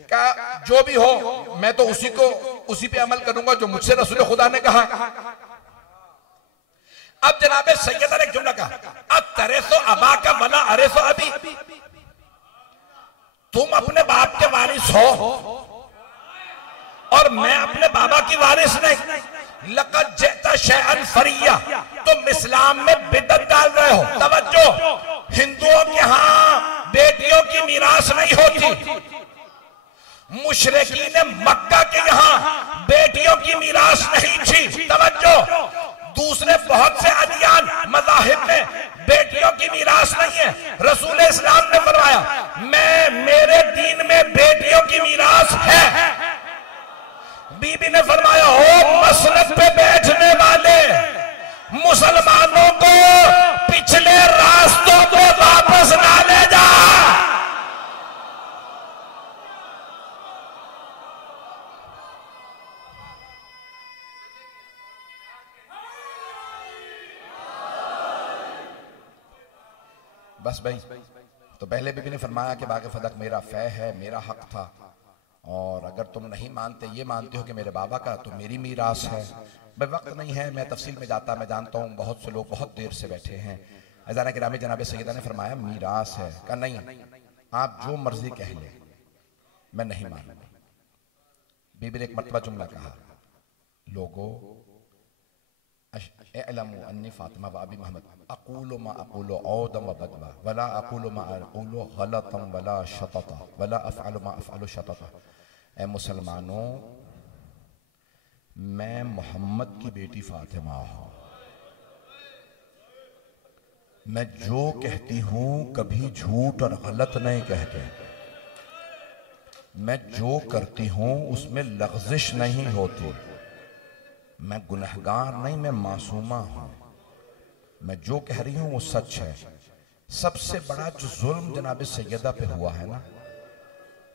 क्या जो भी हो मैं तो उसी पे अमल करूंगा जो मुझसे रसूल खुदा ने कहा। अब जनाबे सैयदा ने एक जुमला कहा, अब तरेसो अबा का वला अरेसो अभी, तुम अपने बाप के वारिस हो और मैं अपने बाबा की वारिस नहीं। लक़द जिअता शैअन फरिया, तुम इस्लाम में बिदअत डाल रहे हो। तवज्जो, हिंदुओं के यहां बेटियों की मीरास नहीं होती, मुशरिकीन मक्का के यहां बेटियों की मीरास नहीं थी। तवज्जो, दूसरे बहुत से अदियान मज़ाहिब में बेटियों की मीरास नहीं है। रसूल इस्लाम ने फरमाया मेरे दीन में बेटियों की मीरास है। बीबी ने फरमाया हो मसनद पे बैठने वाले मुसलमानों को पिछले रास्तों को वापस ना ले जा। बस भाई, तो पहले बीबी ने फरमाया कि बाग़े फदक मेरा फै है, मेरा हक था, और अगर तुम नहीं मानते, ये मानते हो कि मेरे बाबा का, तो मेरी मीरास है। भाई वक्त नहीं है मैं तफसील में जाता, मैं जानता हूँ बहुत से लोग बहुत देर से बैठे हैं। अज़ान गिरामी जनाब सैयदा ने फरमाया मीरास है। कहा नहीं, आप जो मर्जी कह ले, मैं नहीं मानूंगा। बीबी ने एक मरतबा जुमला कहा, लोगो एअलमू अन्नी फातिमा व अबी मोहम्मद अक़ूलु मा अक़ूलु औदम व बदवा वला अक़ूलु मा अक़ूलु गलतम वला शतता वला अफ़अलु मा अफ़अलु शतता। ए मुसलमानों, मैं मोहम्मद की बेटी फातिमा हूँ, मैं जो कहती हूँ कभी झूठ और गलत नहीं कहते, मैं जो करती हूँ उसमें लग़ज़िश नहीं होती, मैं गुनहगार नहीं, मैं मासूमा हूं, मैं जो कह रही हूं वो सच है। सबसे बड़ा जो जुल्म जनाब सैयदा पे हुआ है ना,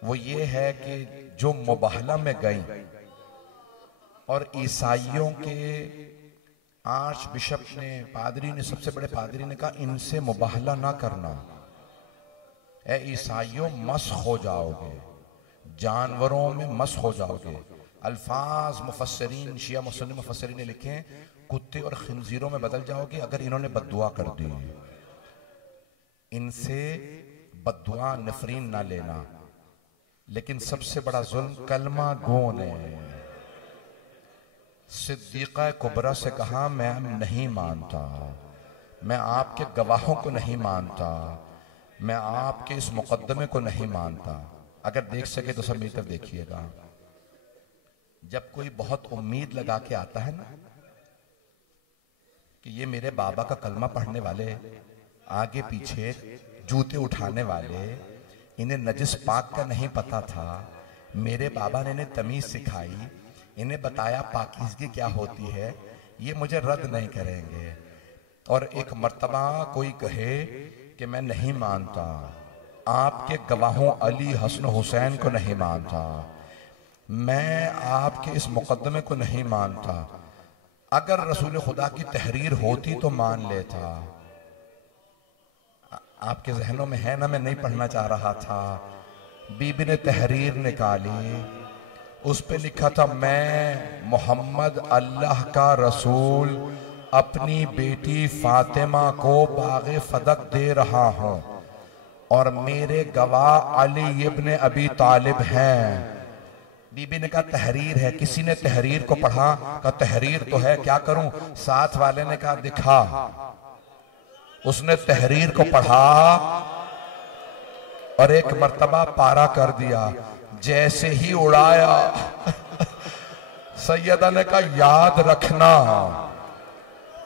वो ये है कि जो मुबाहला में गई और ईसाइयों के आर्च बिशप ने, पादरी ने, सबसे बड़े पादरी ने कहा इनसे मुबाहला ना करना, ए ईसाइयों मस हो जाओगे, जानवरों में मस हो जाओगे। अल्फाज मुफस्सरीन, शिया मुस्लिम मुफस्सरीन ने लिखे कुत्ते और खिंजीरों में बदल जाओगे अगर इन्होंने बद्दुआ कर दी। इनसे बद्दुआ नफरीन ना लेना। लेकिन सबसे बड़ा जुल्म कलमा गो ने सिद्दीक़ा कुबरा से कहा मैं नहीं मानता, मैं आपके गवाहों को नहीं मानता, मैं आपके इस मुकद्दमे को नहीं मानता। अगर देख सके तो सब मेरी तरफ देखिएगा। जब कोई बहुत उम्मीद लगा के आता है ना कि ये मेरे बाबा का कलमा पढ़ने वाले, आगे पीछे जूते उठाने वाले, इन्हें नजिस पाक का नहीं पता था, मेरे बाबा ने इन्हें तमीज सिखाई, इन्हें बताया पाकीज़गी क्या होती है, ये मुझे रद्द नहीं करेंगे। और एक मर्तबा कोई कहे कि मैं नहीं मानता, आपके गवाहों अली हसन हुसैन को नहीं मानता, मैं आपके इस मुकद्दमे को नहीं मानता, अगर रसूल खुदा की तहरीर होती तो मान लेता। आपके जहनों में है ना, मैं नहीं पढ़ना चाह रहा था। बीबी ने तहरीर निकाली, उस पे लिखा था मैं मोहम्मद अल्लाह का रसूल अपनी बेटी फातिमा को बाग़े फदक दे रहा हूँ और मेरे गवाह अली इब्न अबी तालिब हैं। बीबी ने कहा तहरीर है। किसी ने तहरीर को पढ़ा, कहा तहरीर तो है, क्या करूं? साथ वाले ने कहा दिखा। उसने तहरीर को पढ़ा और एक मर्तबा पारा कर दिया। जैसे ही उड़ाया सैयदा ने कहा याद रखना,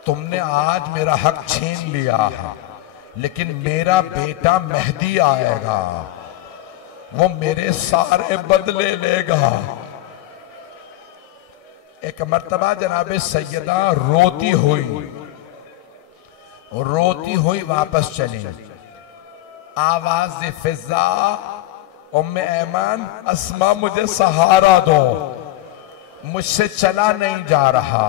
तुमने आज मेरा हक छीन लिया है, लेकिन मेरा बेटा मेहदी आएगा, वो मेरे सारे बदले लेगा। एक मर्तबा जनाबे सैयदा रोती हुई वापस चली। आवाज फिजा, उम्मे ऐमान, अस्मा मुझे सहारा दो, मुझसे चला नहीं जा रहा।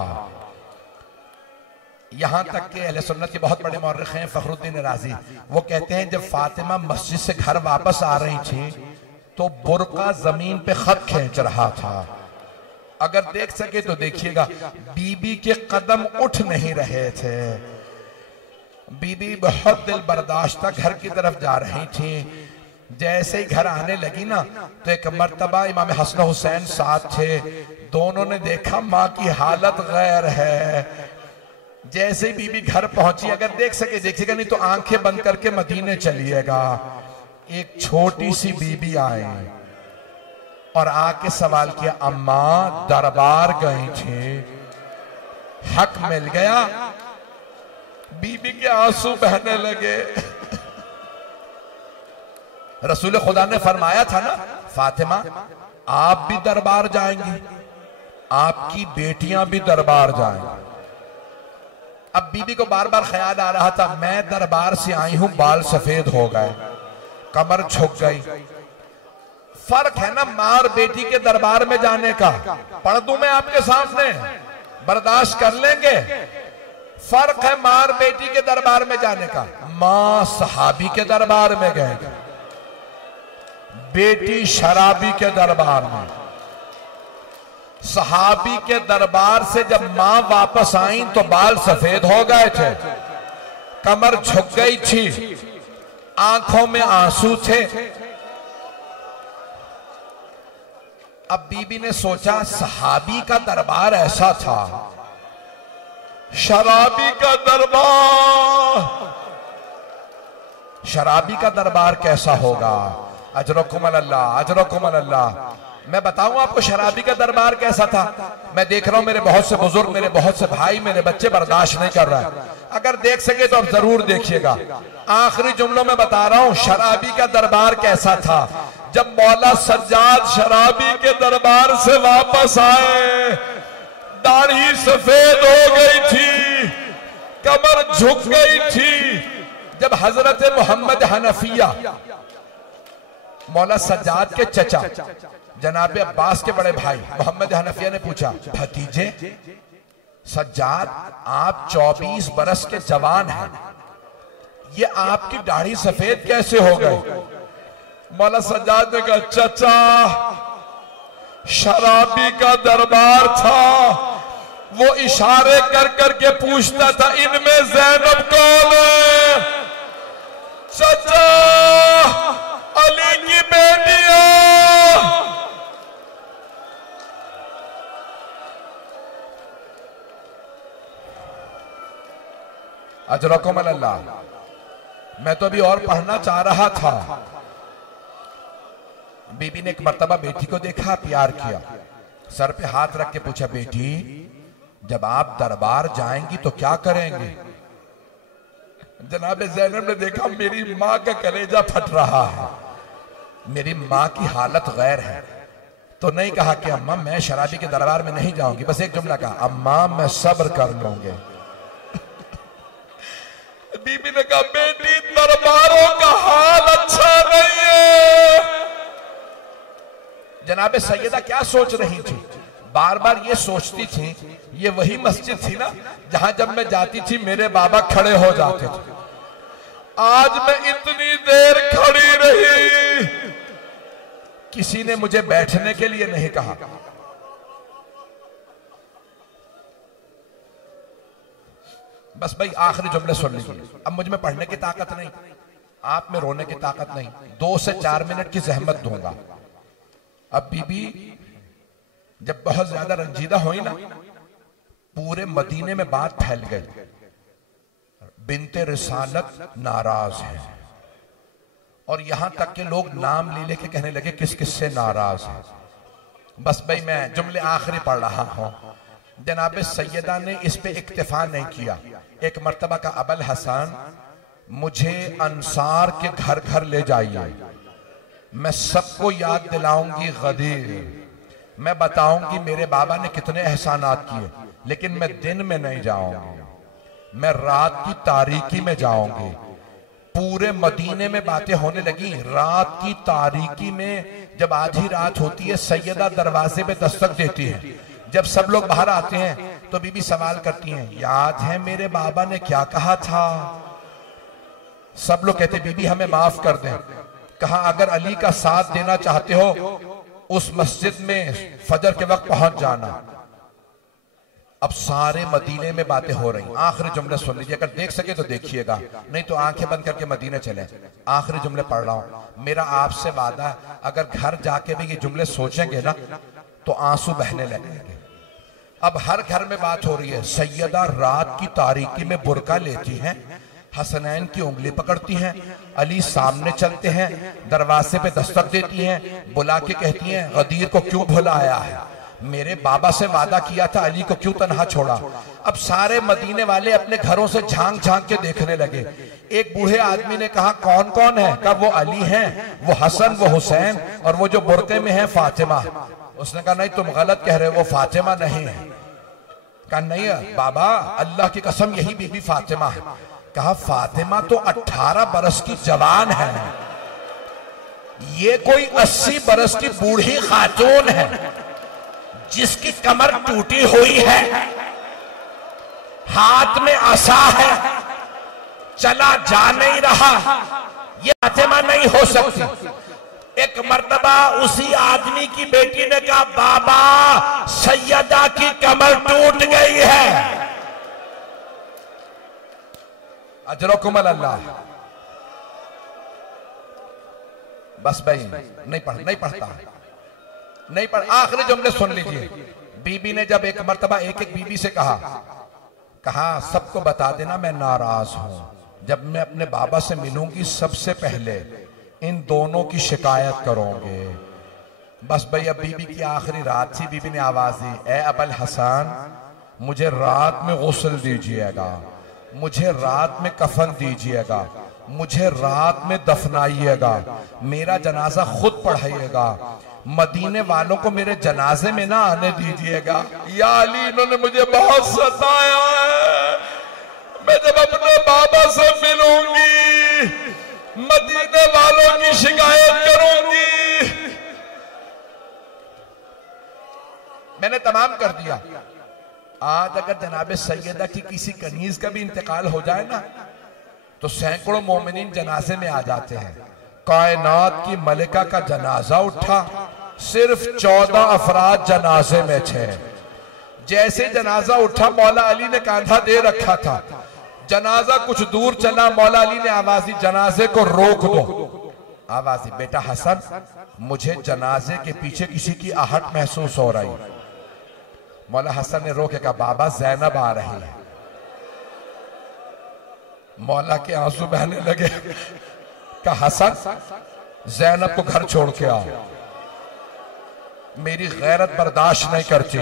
यहां तक कि अहले सुन्नत के बहुत बड़े मौर्रिख हैं फखरुद्दीन राजी, वो कहते हैं जब फातिमा मस्जिद से घर वापस आ रही थी तो बुर्का जमीन पे खत खींच रहा था। अगर देख सके तो देखिएगा, बीबी के कदम उठ नहीं रहे थे। बीबी बहुत दिल बर्दाश्ता घर की तरफ जा रही थी। जैसे ही घर आने लगी ना तो एक मर्तबा इमाम हसन हुसैन साथ थे। दोनों ने देखा माँ की हालत गैर है। जैसे ही बीबी घर पहुंची, अगर देख सके देखिएगा, नहीं तो आंखें बंद करके मदीने चलिएगा। एक छोटी सी बीबी आई और आके सवाल किया, अम्मा दरबार गई थी, हक मिल गया? बीबी के आंसू बहने लगे। रसूल खुदा ने फरमाया था ना, फातिमा आप भी दरबार जाएंगी, आपकी बेटियां भी दरबार जाएंगी। अब बीबी को बार बार ख्याल आ रहा था, मैं दरबार से आई हूं, बाल सफेद हो गए, कमर झुक गई। फर्क है ना मां और बेटी के दरबार में जाने का। पढ़ दूं मैं आपके सामने, बर्दाश्त कर लेंगे? फर्क है मां और बेटी के दरबार में जाने का। मां सहाबी के दरबार में गए, बेटी शराबी के दरबार में। सहाबी के दरबार से जब मां वापस आई तो बाल सफेद हो गए थे, कमर झुक गई थी, आंखों में आंसू थे। अब बीबी ने सोचा सहाबी का दरबार ऐसा था, शराबी का दरबार कैसा होगा? अजरकुम अल्लाह, अजरकुम अल्लाह। मैं बताऊं आपको शराबी का दरबार कैसा था? मैं देख रहा हूं मेरे बहुत से बुजुर्ग, मेरे बहुत से भाई, मेरे बच्चे बर्दाश्त नहीं कर रहा है। अगर देख सके तो आप जरूर देखिएगा। आखिरी जुमलों में बता रहा हूं शराबी का दरबार कैसा था। जब मौला सज्जाद शराबी के दरबार से वापस आए, दाढ़ी सफेद हो गई थी, कमर झुक गई थी। जब हजरत मोहम्मद हनफिया, मौला सज्जाद के चचा जनाबे अब्बास के बड़े भाई मोहम्मद हनफिया ने पूछा, भतीजे सज्जाद आप 24 बरस के जवान हैं, ये आपकी दाढ़ी सफेद कैसे हो गई? मौला सज्जाद ने कहा, चचा शराबी का दरबार था, वो इशारे कर करके पूछता था इनमें ज़ैनब कौन है? चचा अली की बेटियां। अजरकुम अल्लाह। मैं तो अभी और पढ़ना चाह रहा था। बीबी ने एक मर्तबा बेटी को देखा, प्यार किया, सर पे हाथ रख के पूछा, बेटी जब आप दरबार जाएंगी तो क्या करेंगे? जनाब ज़ैनब ने देखा मेरी माँ का कलेजा फट रहा है, मेरी माँ की हालत गैर है, तो नहीं कहा कि अम्मा मैं शराबी के दरबार में नहीं जाऊंगी, बस एक जुमला कहा, अम्मा मैं सब्र कर लूंगी। बीबी ने कहा, बेटी दरबारों का हाल अच्छा नहीं है। जनाबे सैयदा क्या सोच रही थी? बार बार ये सोचती थी, ये वही मस्जिद थी ना जहां जब मैं जाती थी मेरे बाबा खड़े हो जाते थे। आज मैं इतनी देर खड़ी रही, किसी ने मुझे बैठने के लिए नहीं कहा। बस भाई आखिरी जुमले सुन लीजिए, अब मुझ में पढ़ने की ताकत नहीं। आप में रोने की ताकत नहीं, 2 से 4 मिनट की जहमत दूंगा। अब बीबी जब बहुत ज्यादा रंजीदा हुई ना, पूरे मदीने में बात फैल गई, बिनते रिसालत नाराज है। और यहां तक के लोग नाम ले लेके कहने लगे किस किस से नाराज है। बस भाई मैं जुमले आखिरी पढ़ रहा हूं। जनाब सैयदा ने इस पे इक्तिफा नहीं किया। एक मर्तबा का अबल हसन, मुझे अंसार के घर घर ले जाइए, मैं सबको याद दिलाऊंगी गदीर, मैं बताऊंगी मेरे बाबा ने कितने एहसानात किए, लेकिन मैं दिन में नहीं जाऊंगी, मैं रात की तारीकी में जाऊंगी। पूरे मदीने में बातें होने लगी। रात की तारीकी में जब आधी रात होती है, सैयदा दरवाजे पे दस्तक देती है। जब सब लोग बाहर आते हैं तो बीबी सवाल करती हैं, याद है मेरे बाबा ने क्या कहा था? सब लोग कहते बीबी हमें माफ कर दें। कहा अगर अली का साथ देना चाहते हो उस मस्जिद में फजर के वक्त पहुंच जाना। अब सारे मदीने में बातें हो रही। आखिरी जुमले सुन लीजिए, अगर देख सके तो देखिएगा, नहीं तो आंखें बंद करके मदीने चले। आखिरी जुमले पढ़ रहा हूं। मेरा आपसे वादा है, अगर घर जाके भी ये जुमले सोचेंगे ना तो आंसू बहने लगेंगे। अब हर घर में बात हो रही है। सैयदा रात की तारीकी में बुरका लेती हैं, हसनैन की उंगली पकड़ती हैं, अली सामने चलते हैं, दरवाजे पे दस्तक देती हैं, बुला के कहती हैं गदीर को क्यों भुलाया है? मेरे बाबा से वादा किया था, अली को क्यों तन्हा छोड़ा? अब सारे मदीने वाले अपने घरों से झांक झांक के देखने लगे। एक बूढ़े आदमी ने कहा कौन कौन है? कहा वो अली हैं, वो हसन, वो हुसैन, और वो जो बुरके में है फातिमा। उसने कहा नहीं तुम गलत कह रहे हो, वो फातिमा नहीं है। कहा नहीं बाबा, अल्लाह की कसम यही बीबी फातिमा है। कहा फातिमा तो 18 बरस की जवान है, ये कोई 80 बरस की बूढ़ी खातून है जिसकी कमर टूटी हुई है, हाथ में असा है, चला जा नहीं रहा, ये फातिमा नहीं हो सकती। एक मर्तबा उसी आदमी की बेटी ने कहा बाबा सैयदा की कमर टूट गई है। अजरकुम अल्लाह। बस भाई नहीं पढ़ता नहीं पढ़। आखिरी जुमले सुन लीजिए। बीबी ने जब एक मर्तबा एक एक बीबी से कहा सबको बता देना मैं नाराज हूं, जब मैं अपने बाबा से मिलूंगी सबसे पहले इन दोनों की शिकायत करोगे। बस भाई अब बीबी की आखिरी रात थी। बीबी ने आवाज दी, ए अबल हसन मुझे रात में गुस्ल दीजिएगा, मुझे रात में कफन दीजिएगा, मुझे रात में दफनाइएगा, मेरा जनाजा खुद पढ़ाइएगा, मदीने वालों को मेरे जनाजे में ना आने दीजिएगा। या अली इन्होंने मुझे बहुत सताया है, मैं जब अपने बाबा से मिलूंगी मदीने वालों की शिकायत करूंगी। मैंने तमाम कर दिया। आज अगर जनाबे सैयदा की किसी कनीज का भी इंतकाल हो जाए ना तो सैकड़ों मोमिनीन जनाजे में आ जाते हैं। कायनात की मलिका का जनाजा उठा, सिर्फ 14 अफराद जनाजे में थे। जैसे जनाजा उठा मौला अली ने कांधा दे रखा था, जनाजा कुछ दूर चला, मौला अली ने आवाज दी जनाजे को रोक दो। आवाज दी बेटा हसन मुझे जनाजे के पीछे किसी की आहट महसूस हो रही। मौला हसन ने रोके कहा बाबा जैनब आ रही है। मौला के आंसू बहने लगे। कहा हसन जैनब को घर छोड़ के आओ, मेरी गैरत बर्दाश्त नहीं करती।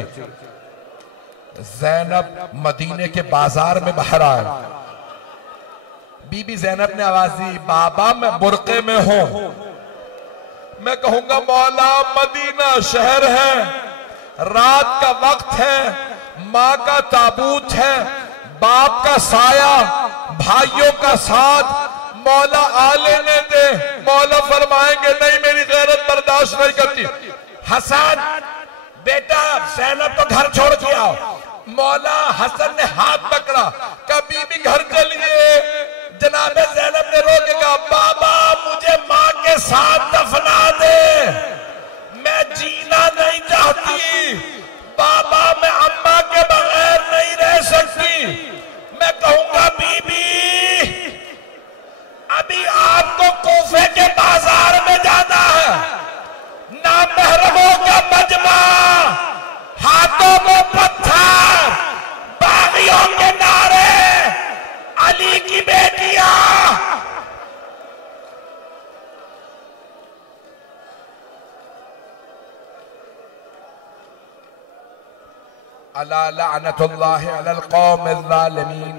जैनब मदीने के बाजार में बाहर आए। बीबी जैनब ने आवाज दी बाबा मैं बुरके में हूं, मैं कहूंगा मौला मदीना शहर है, रात का वक्त है, माँ का ताबूत है, बाप का साया, भाइयों का साथ, मौला आ लेने दे। मौला फरमाएंगे नहीं मेरी गैरत बर्दाश्त नहीं करती। हसन बेटा जैनब को घर छोड़ के आओ। मौला हसन ने हाथ पकड़ा, कभी भी घर चलिए। जनाबे जैनब ने रोके कहा बाबा मुझे माँ के साथ दफना दे, मैं जीना नहीं चाहती। बाबा मैं अम्मा के बगैर नहीं रह सकती। मैं कहूंगा बीबी अभी आप का मजमा, हाथों में पत्थर, बागियों के नारे, अली की बेटियां। अला लअनतुल्लाहि अलल कौमिज़ ज़ालिमीन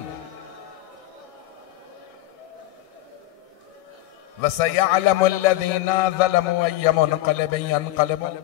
व सयअलमुल्लज़ीना ज़लमू अय्य मुनक़लिबिन यनक़लिबून।